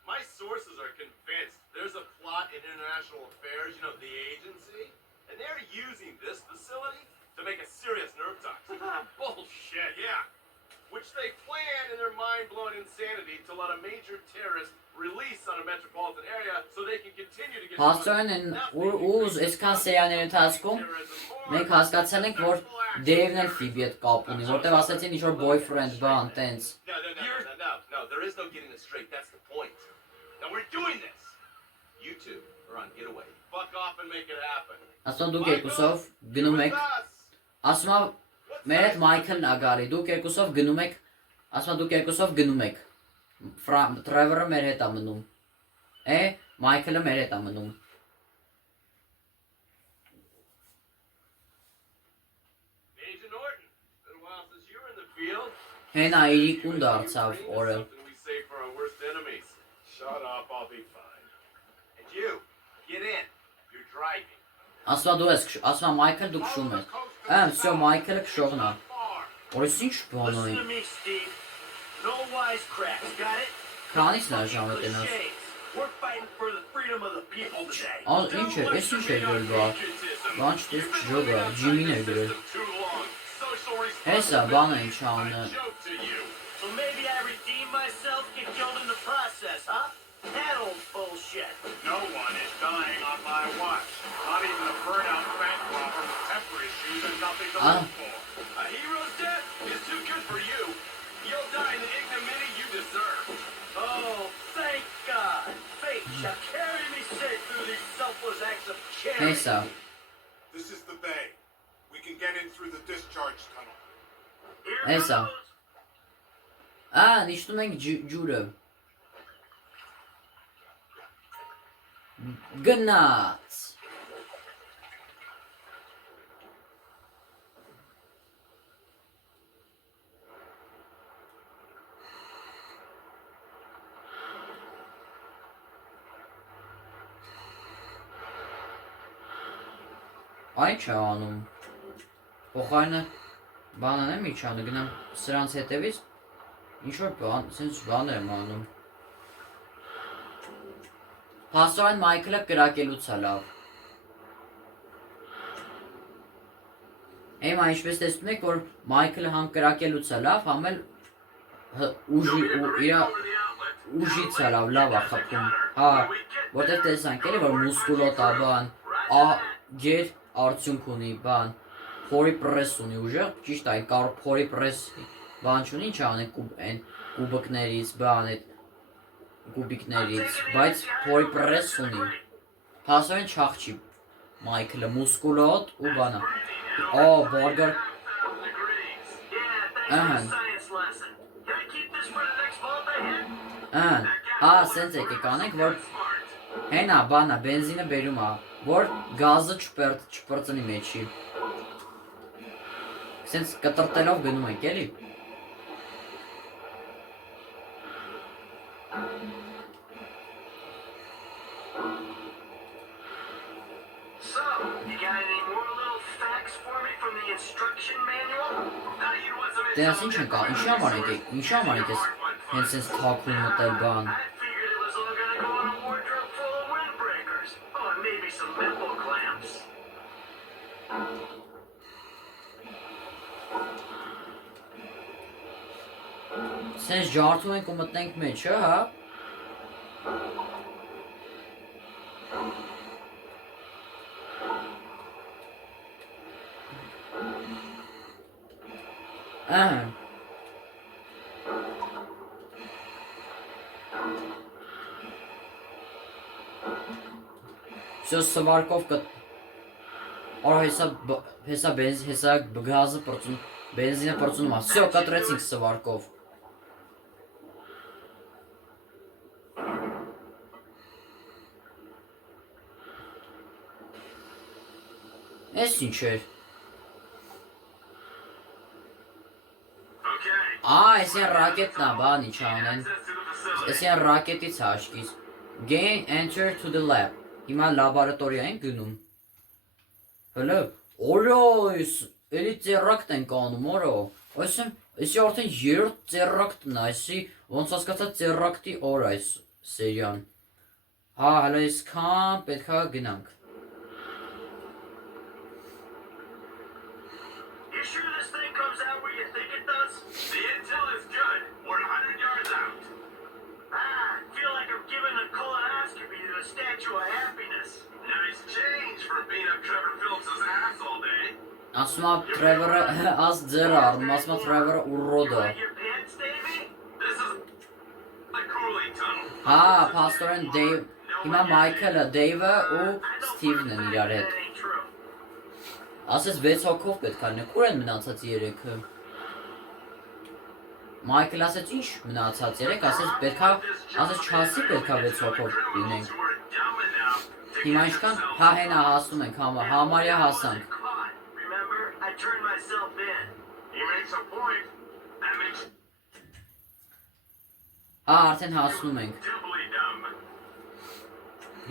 My sources are convinced there's a plot in international affairs, you know, the agency, and they're using this facility to make a serious nerve toxin. Bullshit. Yeah. Which they plan in their mind-blowing insanity to let a major terrorist release on a metropolitan area so they can continue to get Փաստորեն են ուզ այսքան սերիալների ընթացքում մենք հասկացել ենք, որ Դեյվն էլ Ֆիբի հետ կապ ունի, որտեղ ասացին ինչ-որ boyfriend բան, տենց։ No. There is no getting it straight. That's the point. Now we're doing this. You two are on getaway. Fuck off and make it happen. Ասում դուք երկուսով գնում եք, ասում է մեր հետ Մայքլն ա գալի, դուք երկուսով գնում եք, ասում է դուք երկուսով գնում եք։ Թրևորը մեր հետ ա մնում։ Մայքլը մեր հետ ա մնում։ Agent Norton, been a while since you were in the field. Հենա իրիկուն դարձավ օրը։ Something we say for our worst enemies. Shut up, I'll be fine. And you, get in. You're driving. Ասում է դու ես, ասում է Մայքլ դու քշում ես։ Всё, Մայքլը քշողն ա։ Օրս ինչ բան Listen ունի։ to me, Steve. No wisecracks, got it? Քրանից նա ժամը տենաս։ Clichés. We're fighting for the freedom of the people today. Ինչ է, ես ինչ է գրել բա։ Բան չտես չջոգա, Ջիմին է գրել։ Հեսա բանը ինչ անը։ So maybe I redeem myself, get killed in the process, huh? That old bullshit. No one is dying on my watch. Not even a burnout bank robber with temper issues and nothing to Ah. live for. A hero's death is too good for you. You'll die in the ignominy you deserve. Oh, thank God. Fate shall carry me safe through these selfless acts of charity. Հեսա։ This is the bay. We can get in through the discharge tunnel. Հեսա։ Նիշտում ենք ջուրը։ Գնաց։ Այն չէ անում։ Փոխարինը բանան եմ ինչ անում, գնամ սրանց հետևից ինչ-որ բան, սենց բաներ եմ անում։ Փաստորեն Մայքլը կրակելուց է լավ։ Հիմա ինչպես տեսնում եք, որ Մայքլը համ կրակելուց է լավ, համ էլ ուժից է լավ է խփում։ Հա, որտեղ տեսանք էլի, որ մուսկուլոտ է բան, գեր արդյունք ունի, բան, փորի պրես ունի, ուժեղ, ճիշտ է, կարող փորի պրես բան չունի, ինչ անենք այն կուբիկներից, բան այդ կուբիկներից, բայց փորի պրես ունի։ Հասարեն չախչի Մայքլը, մուսկուլոտ ու բանա։ Օ, բարգար։ Ահան։ Սենց եկեք անենք, որ հենա, բանա, բենզինը բերում ա, որ գազը չպրծնի մեջի։ Սենց կտրտելով գնում ենք, էլի։ So, you got any more little facts for me from the instruction manual? Դրանց ինչ ենք ա, ինչի համար ենք ես հենց սենց թաքուն մտել բան։ I figured it was all gonna go in a wardrobe full of windbreakers. Oh, and maybe some nipple clamps. Սենց ջարդում ենք ու մտնենք մեջը, հա։ Ահա։ Всё сварков Արա հեսա գազը պրծում, բենզինը պրծում ա։ Всё, կտրեցինք սվարկով։ Էս ինչ էր։ Այս են ռակետն ա, բան ինչ անեն։ Այս են ռակետից հաշկից։ Gain enter to the lab։ Հիմա լաբորատորիա ենք գնում։ Հլո, օրո, էլի ծերրակտ ենք անում, օրո։ Այսի արդեն երրորդ ծերրակտն ա, այսի ոնց հասկացա ծերրակտի օր այս սերիան։ Հա, հələ այսքան պետք ա գնանք։ You sure this thing comes out where you think it does? The intel is good. We're 100 yards out. I feel like I'm giving a colonoscopy to the Statue of Happiness. Nice change from being up Trevor Phillips's ass all day. Ասում ա Trevor-ը աս ձեր առնում, ասում ա Trevor-ը ուռոդը։ Like your pants, Davey? This is the cooling tunnel. Հա, փաստորեն Dave, հիմա Michael-ը, Dave-ը ու Steve-ն են իրար հետ։ That ain't true. Ասես 6 հոգով պետք է լինենք, ուր են մնացած 3-ը։ Michael ասեց ինչ մնացած 3, ասեց պետք է, ասեց չասի պետք է 6 հոգով լինենք։ We're dumb enough to Հիմա ինչքան, հա հենա հասնում ենք, համարյա հասանք։ Caught. Remember? I turned myself in. He makes a point. That makes Հա, արդեն հասնում ենք։ doubly dumb.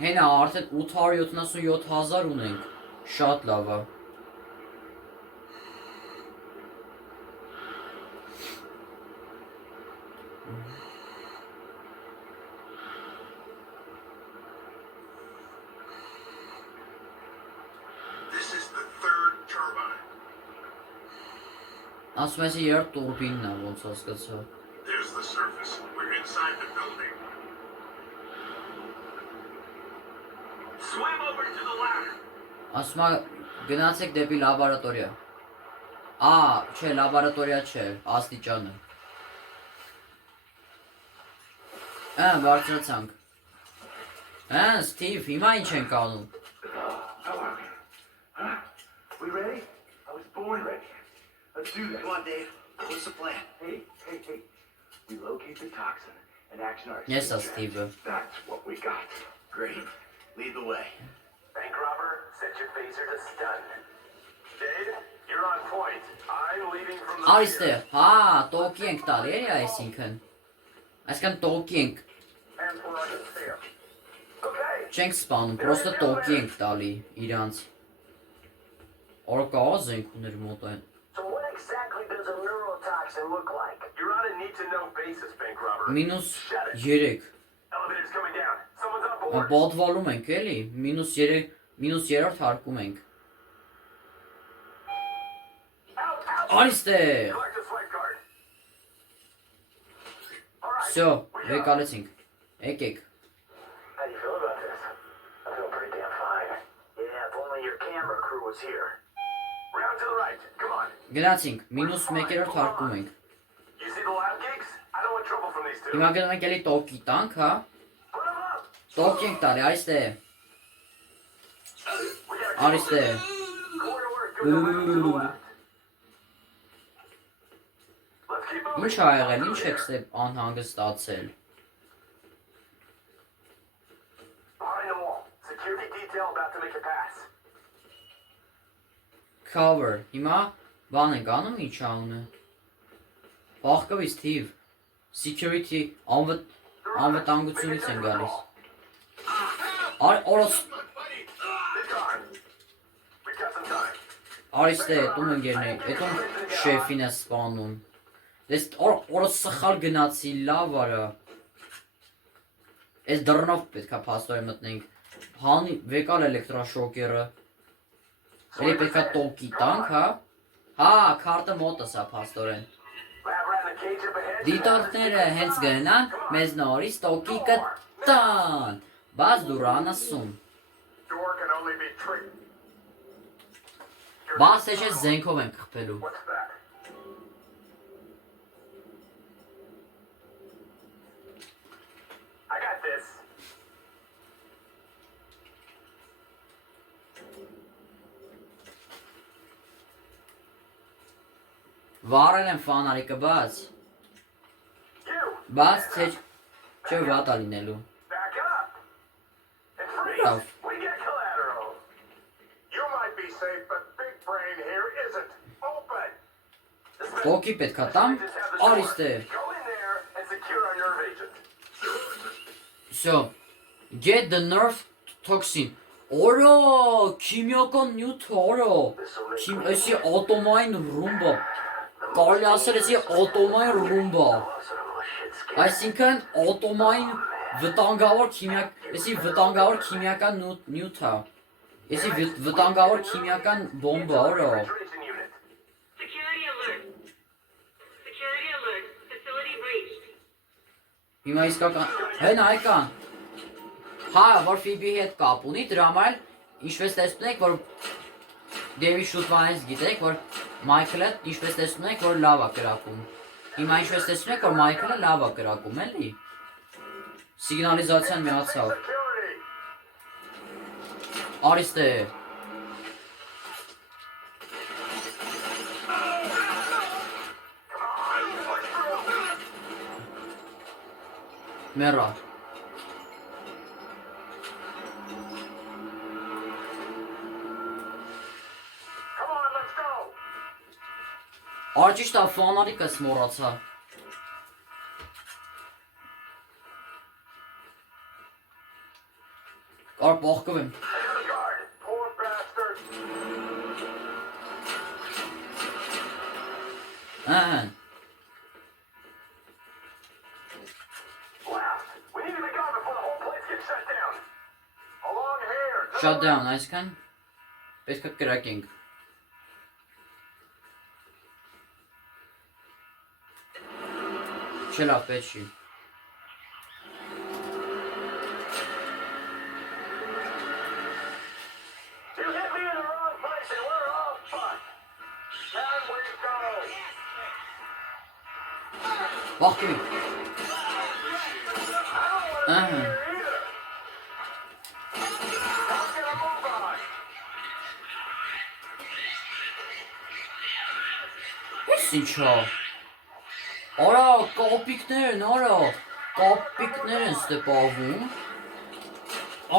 Հենա, արդեն 877,000 ունենք, շատ լավ ա։ This is the third turbine. Ասում ես երրորդ տուրբինն ա, ոնց հասկացա։ There's the surface. We're inside the building. Swim over to the ladder. Ասում ա գնացեք դեպի լաբորատորիա։ Չէ, լաբորատորիա չէ, աստիճանը։ Բարձրացանք։ Steve, հիմա ինչ ենք անում։ We ready? I was born ready. Let's do this. Come on, Dave. What's the plan? Hey. We locate the toxin and action our Yes, escape Steve. strategy. That's what we got. Great. Lead the way. Bank robber, set your phaser to stun. Dave, you're on point. I'm leading from the Այստեղ, հա, տոկի ենք տալի, էլի այսինքն։ Այսքան տոկի ենք, And for our fair. Okay. չենք սպանում, պրոստը տոկի ենք տալի իրանց։ Օր կաղազ ենք ուներ մոտ այն։ So what exactly does a neurotoxin look like? You're on a need-to-know basis, bank robber. Մինուս 3, Elevator's coming down. Someone's on board. բոդվալում ենք էլի, մինուս 3, մինուս 3-րդ հարկում ենք։ Այստեղ, Collect the swipe card. All right. всё, վեկալեցինք, եկեք։ How do you feel about this? I feel pretty damn fine. Yeah, if only your your camera crew was here. Round to the right. Come on. Գնացինք, -1-րդ հարկում ենք։ You see the lab geeks? I don't want trouble from these two. Հիմա գնում ենք էլի տոկի տանք, հա։ Put 'em up. Տոկի ենք տալի, այստեղ։ We gotta Արիստեղ։ corner work. Go to the left. Let's keep moving. Ինչ ա եղել, ինչ եք ստե անհանգստացել։ Behind the wall. Security detail about to make a pass. Cover, հիմա բան ենք անում, ինչ անը։ Բախկվից թիվ։ Security անվտանգությունից են գալիս։ Օրոս They're gone. We got some time. Արիստե, տուն ընկերներ, էտոն շեֆին է սպանում։ Դες օրոս սխալ գնացի, լավ արա։ Այս դռնով պետք է փաստորեն մտնենք։ Հանի վեկալ էլեկտրաշոկերը։ Էլի պետք է տոկի տանք, հա։ Հա, քարտը մոտս է փաստորեն։ Lab rat in the cage up ahead. Դիտորդները հենց գնան, մեզ նորից տոկի կտան։ Բաց դուրան ասում։ Door can only be tricked. Բաց թե չէ զենքով են խփելու։ What's that? I got this. Վարել են ֆանարիկը բաց։ You. Բաց թե չէ վատ ա լինելու։ Back up. And freeze. Love. We get collateral. You might be safe, but Big Brain here isn't. Open. This Տոկի պետք է տամ, արիստե։ Go in there and secure our nerve agent. So, get the nerve toxin. Օրո, քիմիական նյութ, օրո։ Քիմ էսի ատոմային ռումբա։ Կարելի ասել էսի ատոմային ռումբա։ Այսինքն ատոմային վտանգավոր քիմիական նյութ է։ Էսի վտանգավոր քիմիական բոմբա, օրո։ Penetration unit. Security alert. Security alert. Facility breached. Հիմա իսկական, հեն այկան։ Հա, որ Ֆիբի հետ կապ ունի, դրա համար ինչպես տեսնում եք, որ Դեվի շուտվանից գիտեք, որ Մայքլը ինչպես տեսնում եք, որ լավ է կրակում։ Հիմա ինչպես տեսնում եք, որ Մայքլը լավ է կրակում, էլի։ Սիգնալիզացիան միացավ։ Security. Արիստե։ Մեռա։ Come on, let's go. Արջիշտ է ֆանարիկս մոռացա։ Կար պողկվեմ։ Another guard. Poor bastard. Ահան։ Left. We need to be gone before the whole place gets shut down. Along here. to the Shut down, left. այսքան պետք է կրակենք։ Չէ լավ, պետք չի։ You hit me in the wrong place and we're all fucked. Down we go. Պողկվի։ I don't want to Ահա։ be here either. Let's get a move on. Ես ինչա։ Արա, կապիկներ են, արա։ Կապիկներ են ստեպավում։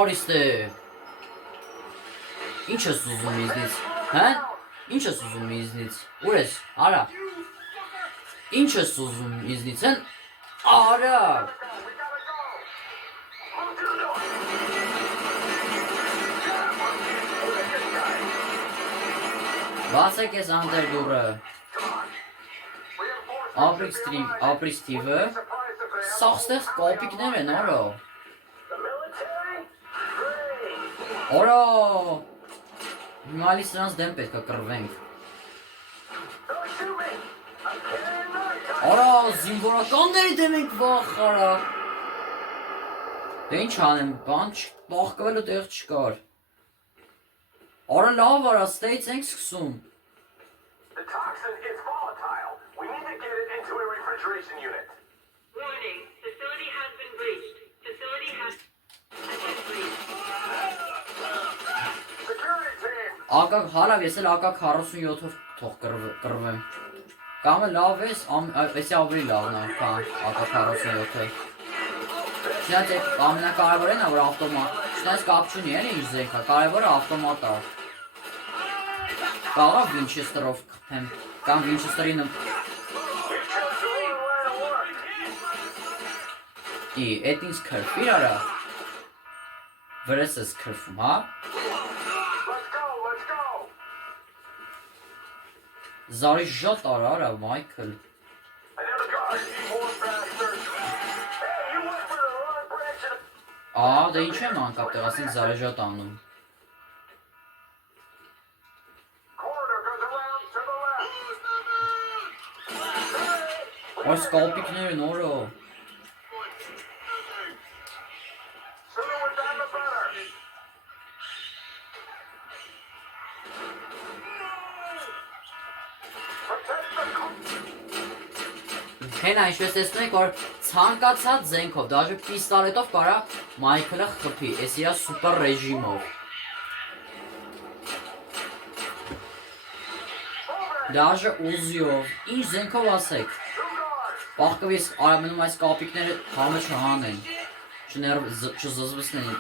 Արիստե։ Ինչ ես ուզում իզնից, հա? Ինչ ես ուզում իզնից, ուր ես, արա։ Ինչ ես ուզում իզնից, հեն? Արա։ We gotta go. Move to the door. Բացեք ես անտեր դուրը։ Reinforcements should be on my- Ապրի Ստիվը։ Surprised if they have Սաղ ստեղ կապիկներ են, արա։ the military? Great. Արա։ Հիմա լի սրանց դեմ պետք է կռվենք։ Don't shoot me. I'm carrying knives. Արա, զինվորականների դեմ ենք վախ, արա։ Դե ինչ անեմ, բան պաղկվելու տեղ չկար։ Արա լավ արա, ստեյց ենք սկսում։ The toxin is volatile. We need to get it into a refrigeration unit. Warning, facility has been breached. Facility has been breached. Security team. Ակա հարավ ես էլ ակա 47-ով թող կռվեմ։ Կամը լավ ես, այսի ավելի լավն է, քան ակա 47-ը։ Չնայած ամենակարևորն է, որ ավտոմատ, չնայած կապ չունի, էլի ինչ զենք է, կարևորը ավտոմատ է։ Կարա Վինչեստրով կխփեմ, կամ Վինչեստրի էդ ինձ քրվիր արա։ Վրես ես քրվում, հա։ Let's go. Զարիժատ արա, Մայքլ։ Another guard. More bastards. Hey, you went for the wrong branch of Դե ինչ եմ անկապտեղ, ասենք զարիժատ անում։ corridor goes around to the left. Այս կապիկները նորը։ Sooner we're done, the better. Protect the Հեն այնպես տեսնում եք, որ ցանկացած զենքով, դաժե պիստոլետով կարա Մայքլը խփի, էս իրա սուպեր ռեժիմով։ Դաժե ուզիով, ինչ զենքով ասեք։ Պահկվի ամենում այս կապիկները համը չհանեն, չզզվսնեն։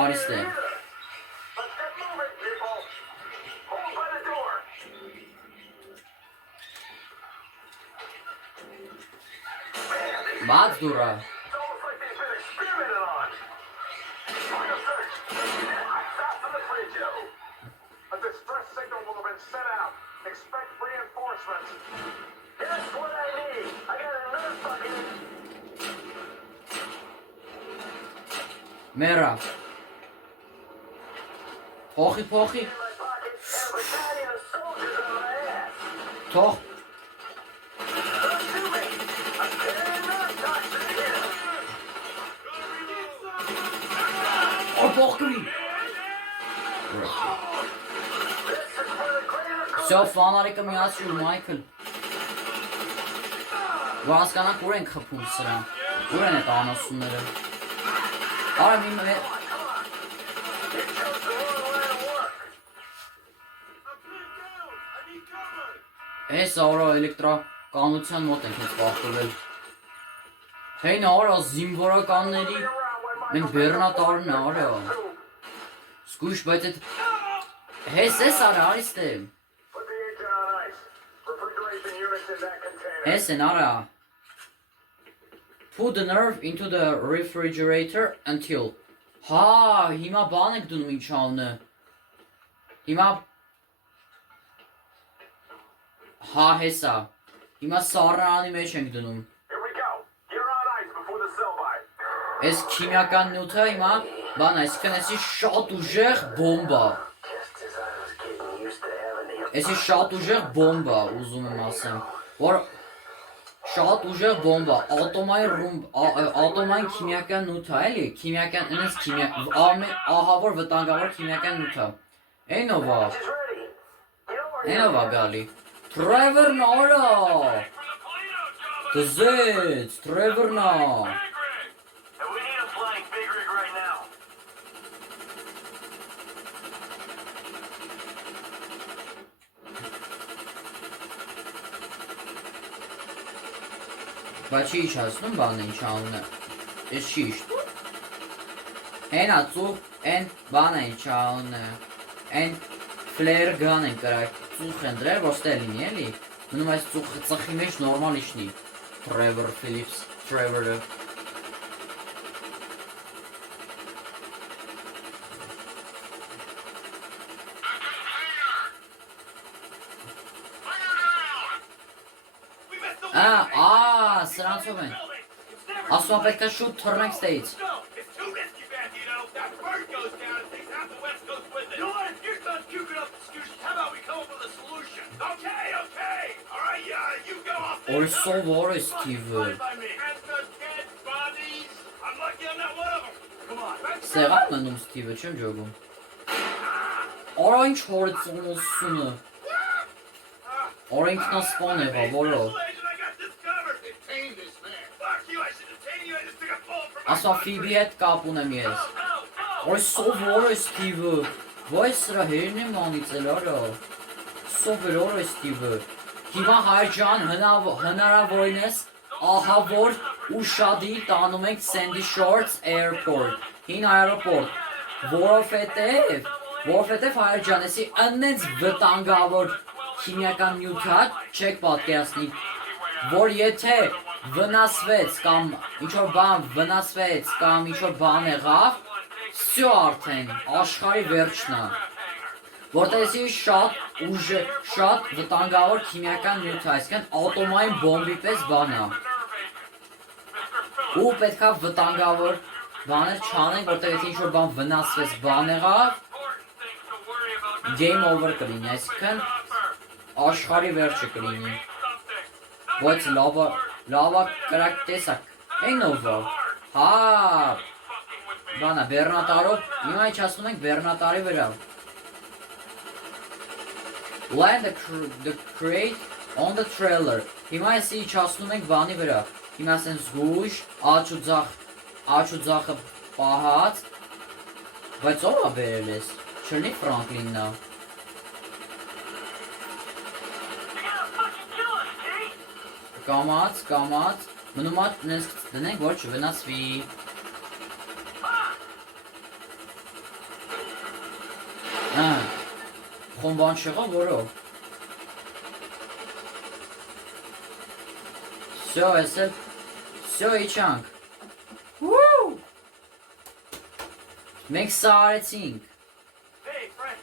Արիստե։ Let's get moving, people. Hold by the door. Բաց դուրա։ It's almost like they've been experimented on. Final search. Stop for the radio. A distress signal will have been sent out. Expect reinforcements. Here's what I need. I got another fucking... Մերա։ Փոխի, in my pocket and a battalion of soldiers on my ass. թող, Don't shoot me. I'm carrying that toxin here. փոխկրի։ This is for the greater good. Всё, ֆանարիկը միացրու, Մայքլ։ Որ հասկանանք ուր ենք խփում սրան։ Ուր են այդ անասունները։ Արա մի You chose the wrong line of work. Էս արա էլեկտրականության մոտ ենք ես պահտվել։ Հեն արա զինվորականների մենք բեռնատարն արա։ Սկույշ, բայց այդ հես էս արա արիստե։ Put the agent on ice. Refrigeration units in that container. Էս են արա։ Put the nerve into the refrigerator until Հա, հիմա բան եք դնում ինչ աննը։ Հիմա Հա, հեսա։ Հիմա սառնարանի մեջ ենք դնում։ Here we go. You're on ice before the sell by. Այս քիմիական նյութը հիմա բան, այսինքն էսի շատ ուժեղ բոմբա։ Just as I was getting used to having the Էսի շատ ուժեղ բոմբա, ուզում եմ ասեմ, որ շատ ուժեղ բոմբա, ատոմային քիմիական նյութ է, էլի, քիմիական, ինձ ահավոր վտանգավոր քիմիական նյութ է։ Այնով է, is ready. You know where այնով է գալի։ Թրևերն արա։ Դզեց, Թրևերն է։ And we need a flying big rig right now. Բայց չի իշխացնում բանը ինչ անունը։ Ես չի իշխնում։ Հենա ծուխ, են բանը ինչ անունը։ Են ֆլեր գան են կրակ, ծուխ են դրել, որ ստե լինի էլի։ Մնում այս ծխի մեջ նորմալ իշխնի։ Trevor Phillips, Trevor-ը։ Սրանցով են։ Ասում պետք է շուտ թռնենք ստեից։ No, it's too risky, Bandito. Bird goes down, it takes half the West Coast with it. You know what? If you're done puking up excuses, how about we come up with a solution? Okay. All right, you go off there. Or sovor է Steve-ը։ Fine by me. And the dead bodies. I'm lucky I'm not one of them. Come on. Սեղան մնում Steve-ը, չեմ ջոգում։ Արա ինչ հորեցոնոսունը։ Արա ինքնասպան եղավ, որո։ Agent, I got this covered. Detain this man. Fuck you, I should detain you. I just took a bullet from my Ասա Phoebe հետ կապ ունեմ ես։ Or sovor է Steve-ը։ Վայ սրա հերն եմ անիծել, արա։ Սովոր է Steve-ը։ Հիմա հայր ջան հնարավորինս ահա որ ուշադիր տանում ենք Sandy Shores Airport, հին аэропort, որովհետև հայր ջան, էսի ըննեց վտանգավոր քիմիական նյութ չեք պատկերացնի, որ եթե վնասվեց կամ ինչ-որ բան վնասվեց կամ ինչ-որ բան եղավ, всё արդեն աշխարհի վերջն է։ Որտեղ էսի շատ վտանգավոր քիմիական նյութ է, այսինքն ատոմային բոմբի պես բան է։ Ու պետքա վտանգավոր բաներ չանենք, որտեղ եթե ինչ-որ բան վնասվեց, բան եղավ, game over կլինի, այսինքն աշխարհի վերջը կլինի։ Բայց լավա կրակ տեսակ, այն ովա, հա, բանա, բեռնատարով, հիմա ինչ ասում ենք բեռնատարի վրա։ Land the crate on the trailer, հիմա էսի ինչ ասում ենք բանի վրա, հիմա ասեն զգույշ, աչ ու ձախը պահած, բայց ով է բերել ես, չլնի Ֆրանկլինն է։ Կամած, մնում է նենց դնենք, որ չվնասվի։ Խոմբան չեղա, որով։ Всё, էսել, всё, իչանք։ Մենք սա արեցինք։ Hey, Frank.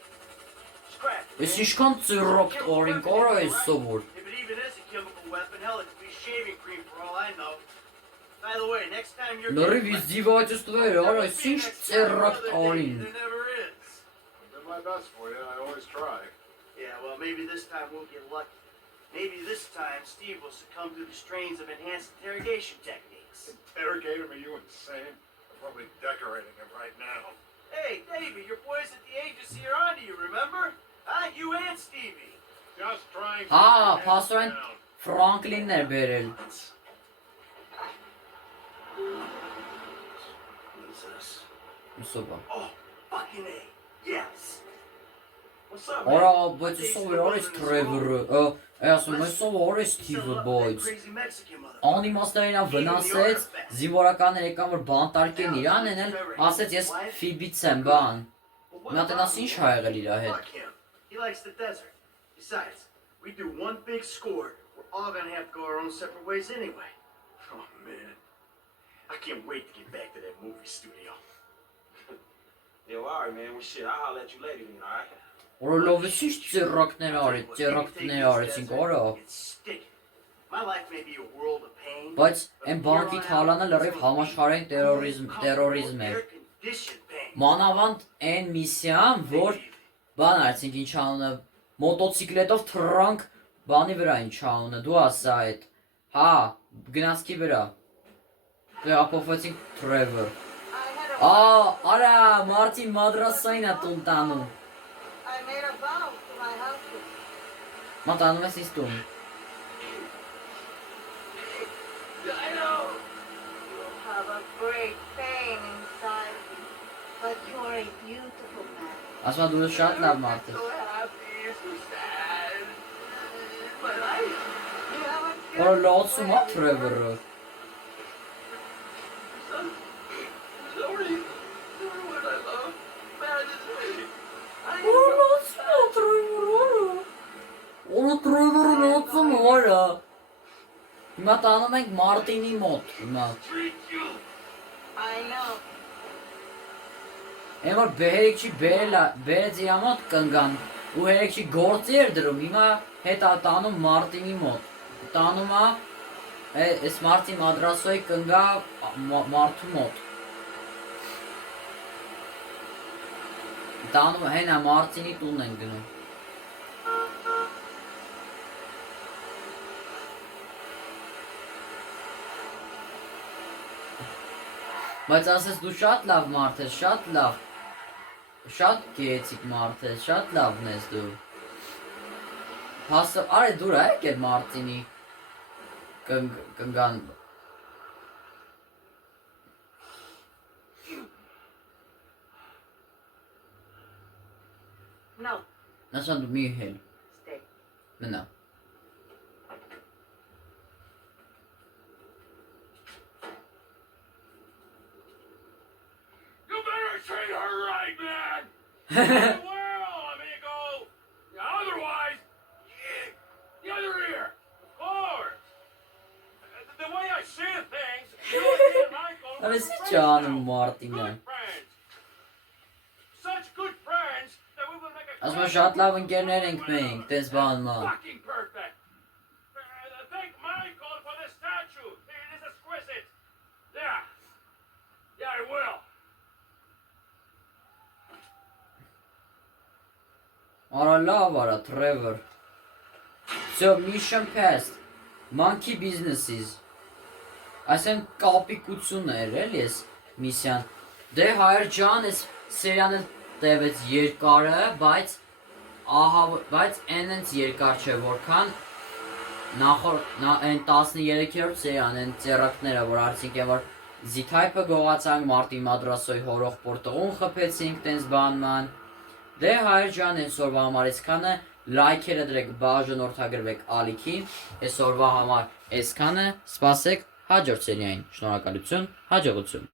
Scratch. Ես ինչքան ծիրոք օրինք, օրը ես սովոր։ If it even is a chemical weapon, hell, it could be shaving cream for all I know. By the way, next time you're Լրիվ իզդիվաճստվեր, արա, ես ինչ ծիրոք օրին։ There never is. I did my best for you. I always try. Yeah, well, maybe this time we'll get lucky. Maybe this time Steve will succumb to the strains of enhanced interrogation techniques. Interrogating me, you insane? I'm probably decorating him right now. Hey, Davey, your boys at the agency are onto you, remember? Huh? You and Stevie. Just trying to Հա, calm him փաստորեն down. Ֆրանկլինն էր բերել։ Who's this? Ուսոբա։ Oh, fucking A. Yes. What's up, Արա, man? բայց սովոր արես Թրևորը, ասում եմ սովոր արես Steve-ը, բայց Crazy Mexican mother. անիմաստներինա վնասեց, զինվորականները եկան որ բանտարկեն իրան են էլ, ասեց ես Ֆիբից եմ բան։ Մի հատ այնաս ինչ ա եղել իրա հետ։ Fuck him. He likes the desert. Besides, we do one big score. We're all gonna have to go our own separate ways anyway. Oh man, I can't wait to get back to that movie studio. Yo, alright, man. Well, shit, I'll holler at you later, then, alright? Օրոլովս ինչ ծերակներ արեցինք, արա։ It's sticky. My life may be a world of pain. Բայց այն բանկի թալանը լրիվ համաշխարհային տերորիզմ էր։ Air-conditioned pain. Մանավանդ այն միսիան, որ բան արեցինք ինչ անունը, մոտոցիկլետով թռանք բանի վրա ինչ անունը, դու ասա այդ։ Հա, գնացքի վրա։ Տեղափոխվեցինք Trevor։ Արա, Մարտին մադրասային է տուն տանում։ I made a vow to my husband. Մատանում ես ինձ տուն։ I know you have a great pain inside you, but you are a beautiful man. Ասма դու ես շատ լավ մարդ ես։ So happy, so sad. My life. You have a Որ beautiful լացում է man. Trevor-ը։ Sorry what I love. Bad is me. Որ լացում է Trevor-ը։ Որ Trevor-ը լացում է, արա։ Հիմա տանում ենք Մարտինի մոտ, հիմա։ I know. Այն որ բերեկչի բերեց իրա մոտ կնգան ու հերեկչի գործի էր դրում, հիմա հետ ա տանում Մարտինի մոտ։ Տանում ա այս Մարտի մադրասոյի կնգա մարդու մոտ։ Տանում հենա Մարտինի տունն են գնում։ Բայց ասես դու շատ լավ մարդ ես, շատ լավ։ Շատ գեղեցիկ մարդ ես, շատ լավն ես դու։ Հասը, արի դուր է եկել Մարտինի կնգան։ No, Նասան դու մի հել, stay. մնա։ You better treat her right, man! I will, amigo! Yeah, otherwise, the other ear, of course! The way I see things, you and Michael That are is friends John now. Martin. Good friends. Such good friends that we will make a Ասում great շատ լավ couple ընկերներ for ենք one մենք, another. տես բանման։ Fucking perfect! Thank Michael for the statue. It is exquisite. Yeah. Yeah, I will. Արա լավ արա, Trevor։ So, mission passed. Monkey businesses։ Այսեն կապիկություններ էլ ես միսյան։ Դե հայր ջան, ես սերիանը տևեց երկարը, բայց այնց երկար չէ, որքան այն 13-րդ սերիան, այն ծերակները, որ արդյունք են, որ Z-Type-ը գողացանք, Մարտին Մադրասոյի հորող պորտողուն խփեցինք, տենց բանման։ Դե հայր ջան, այսօրվա համար այսքանը, լայքերը դրեք, բաժանորդագրվեք ալիքին, այսօրվա համար այսքանը, սպասեք հաջորդ սերիային, շնորհակալություն, հաջողություն։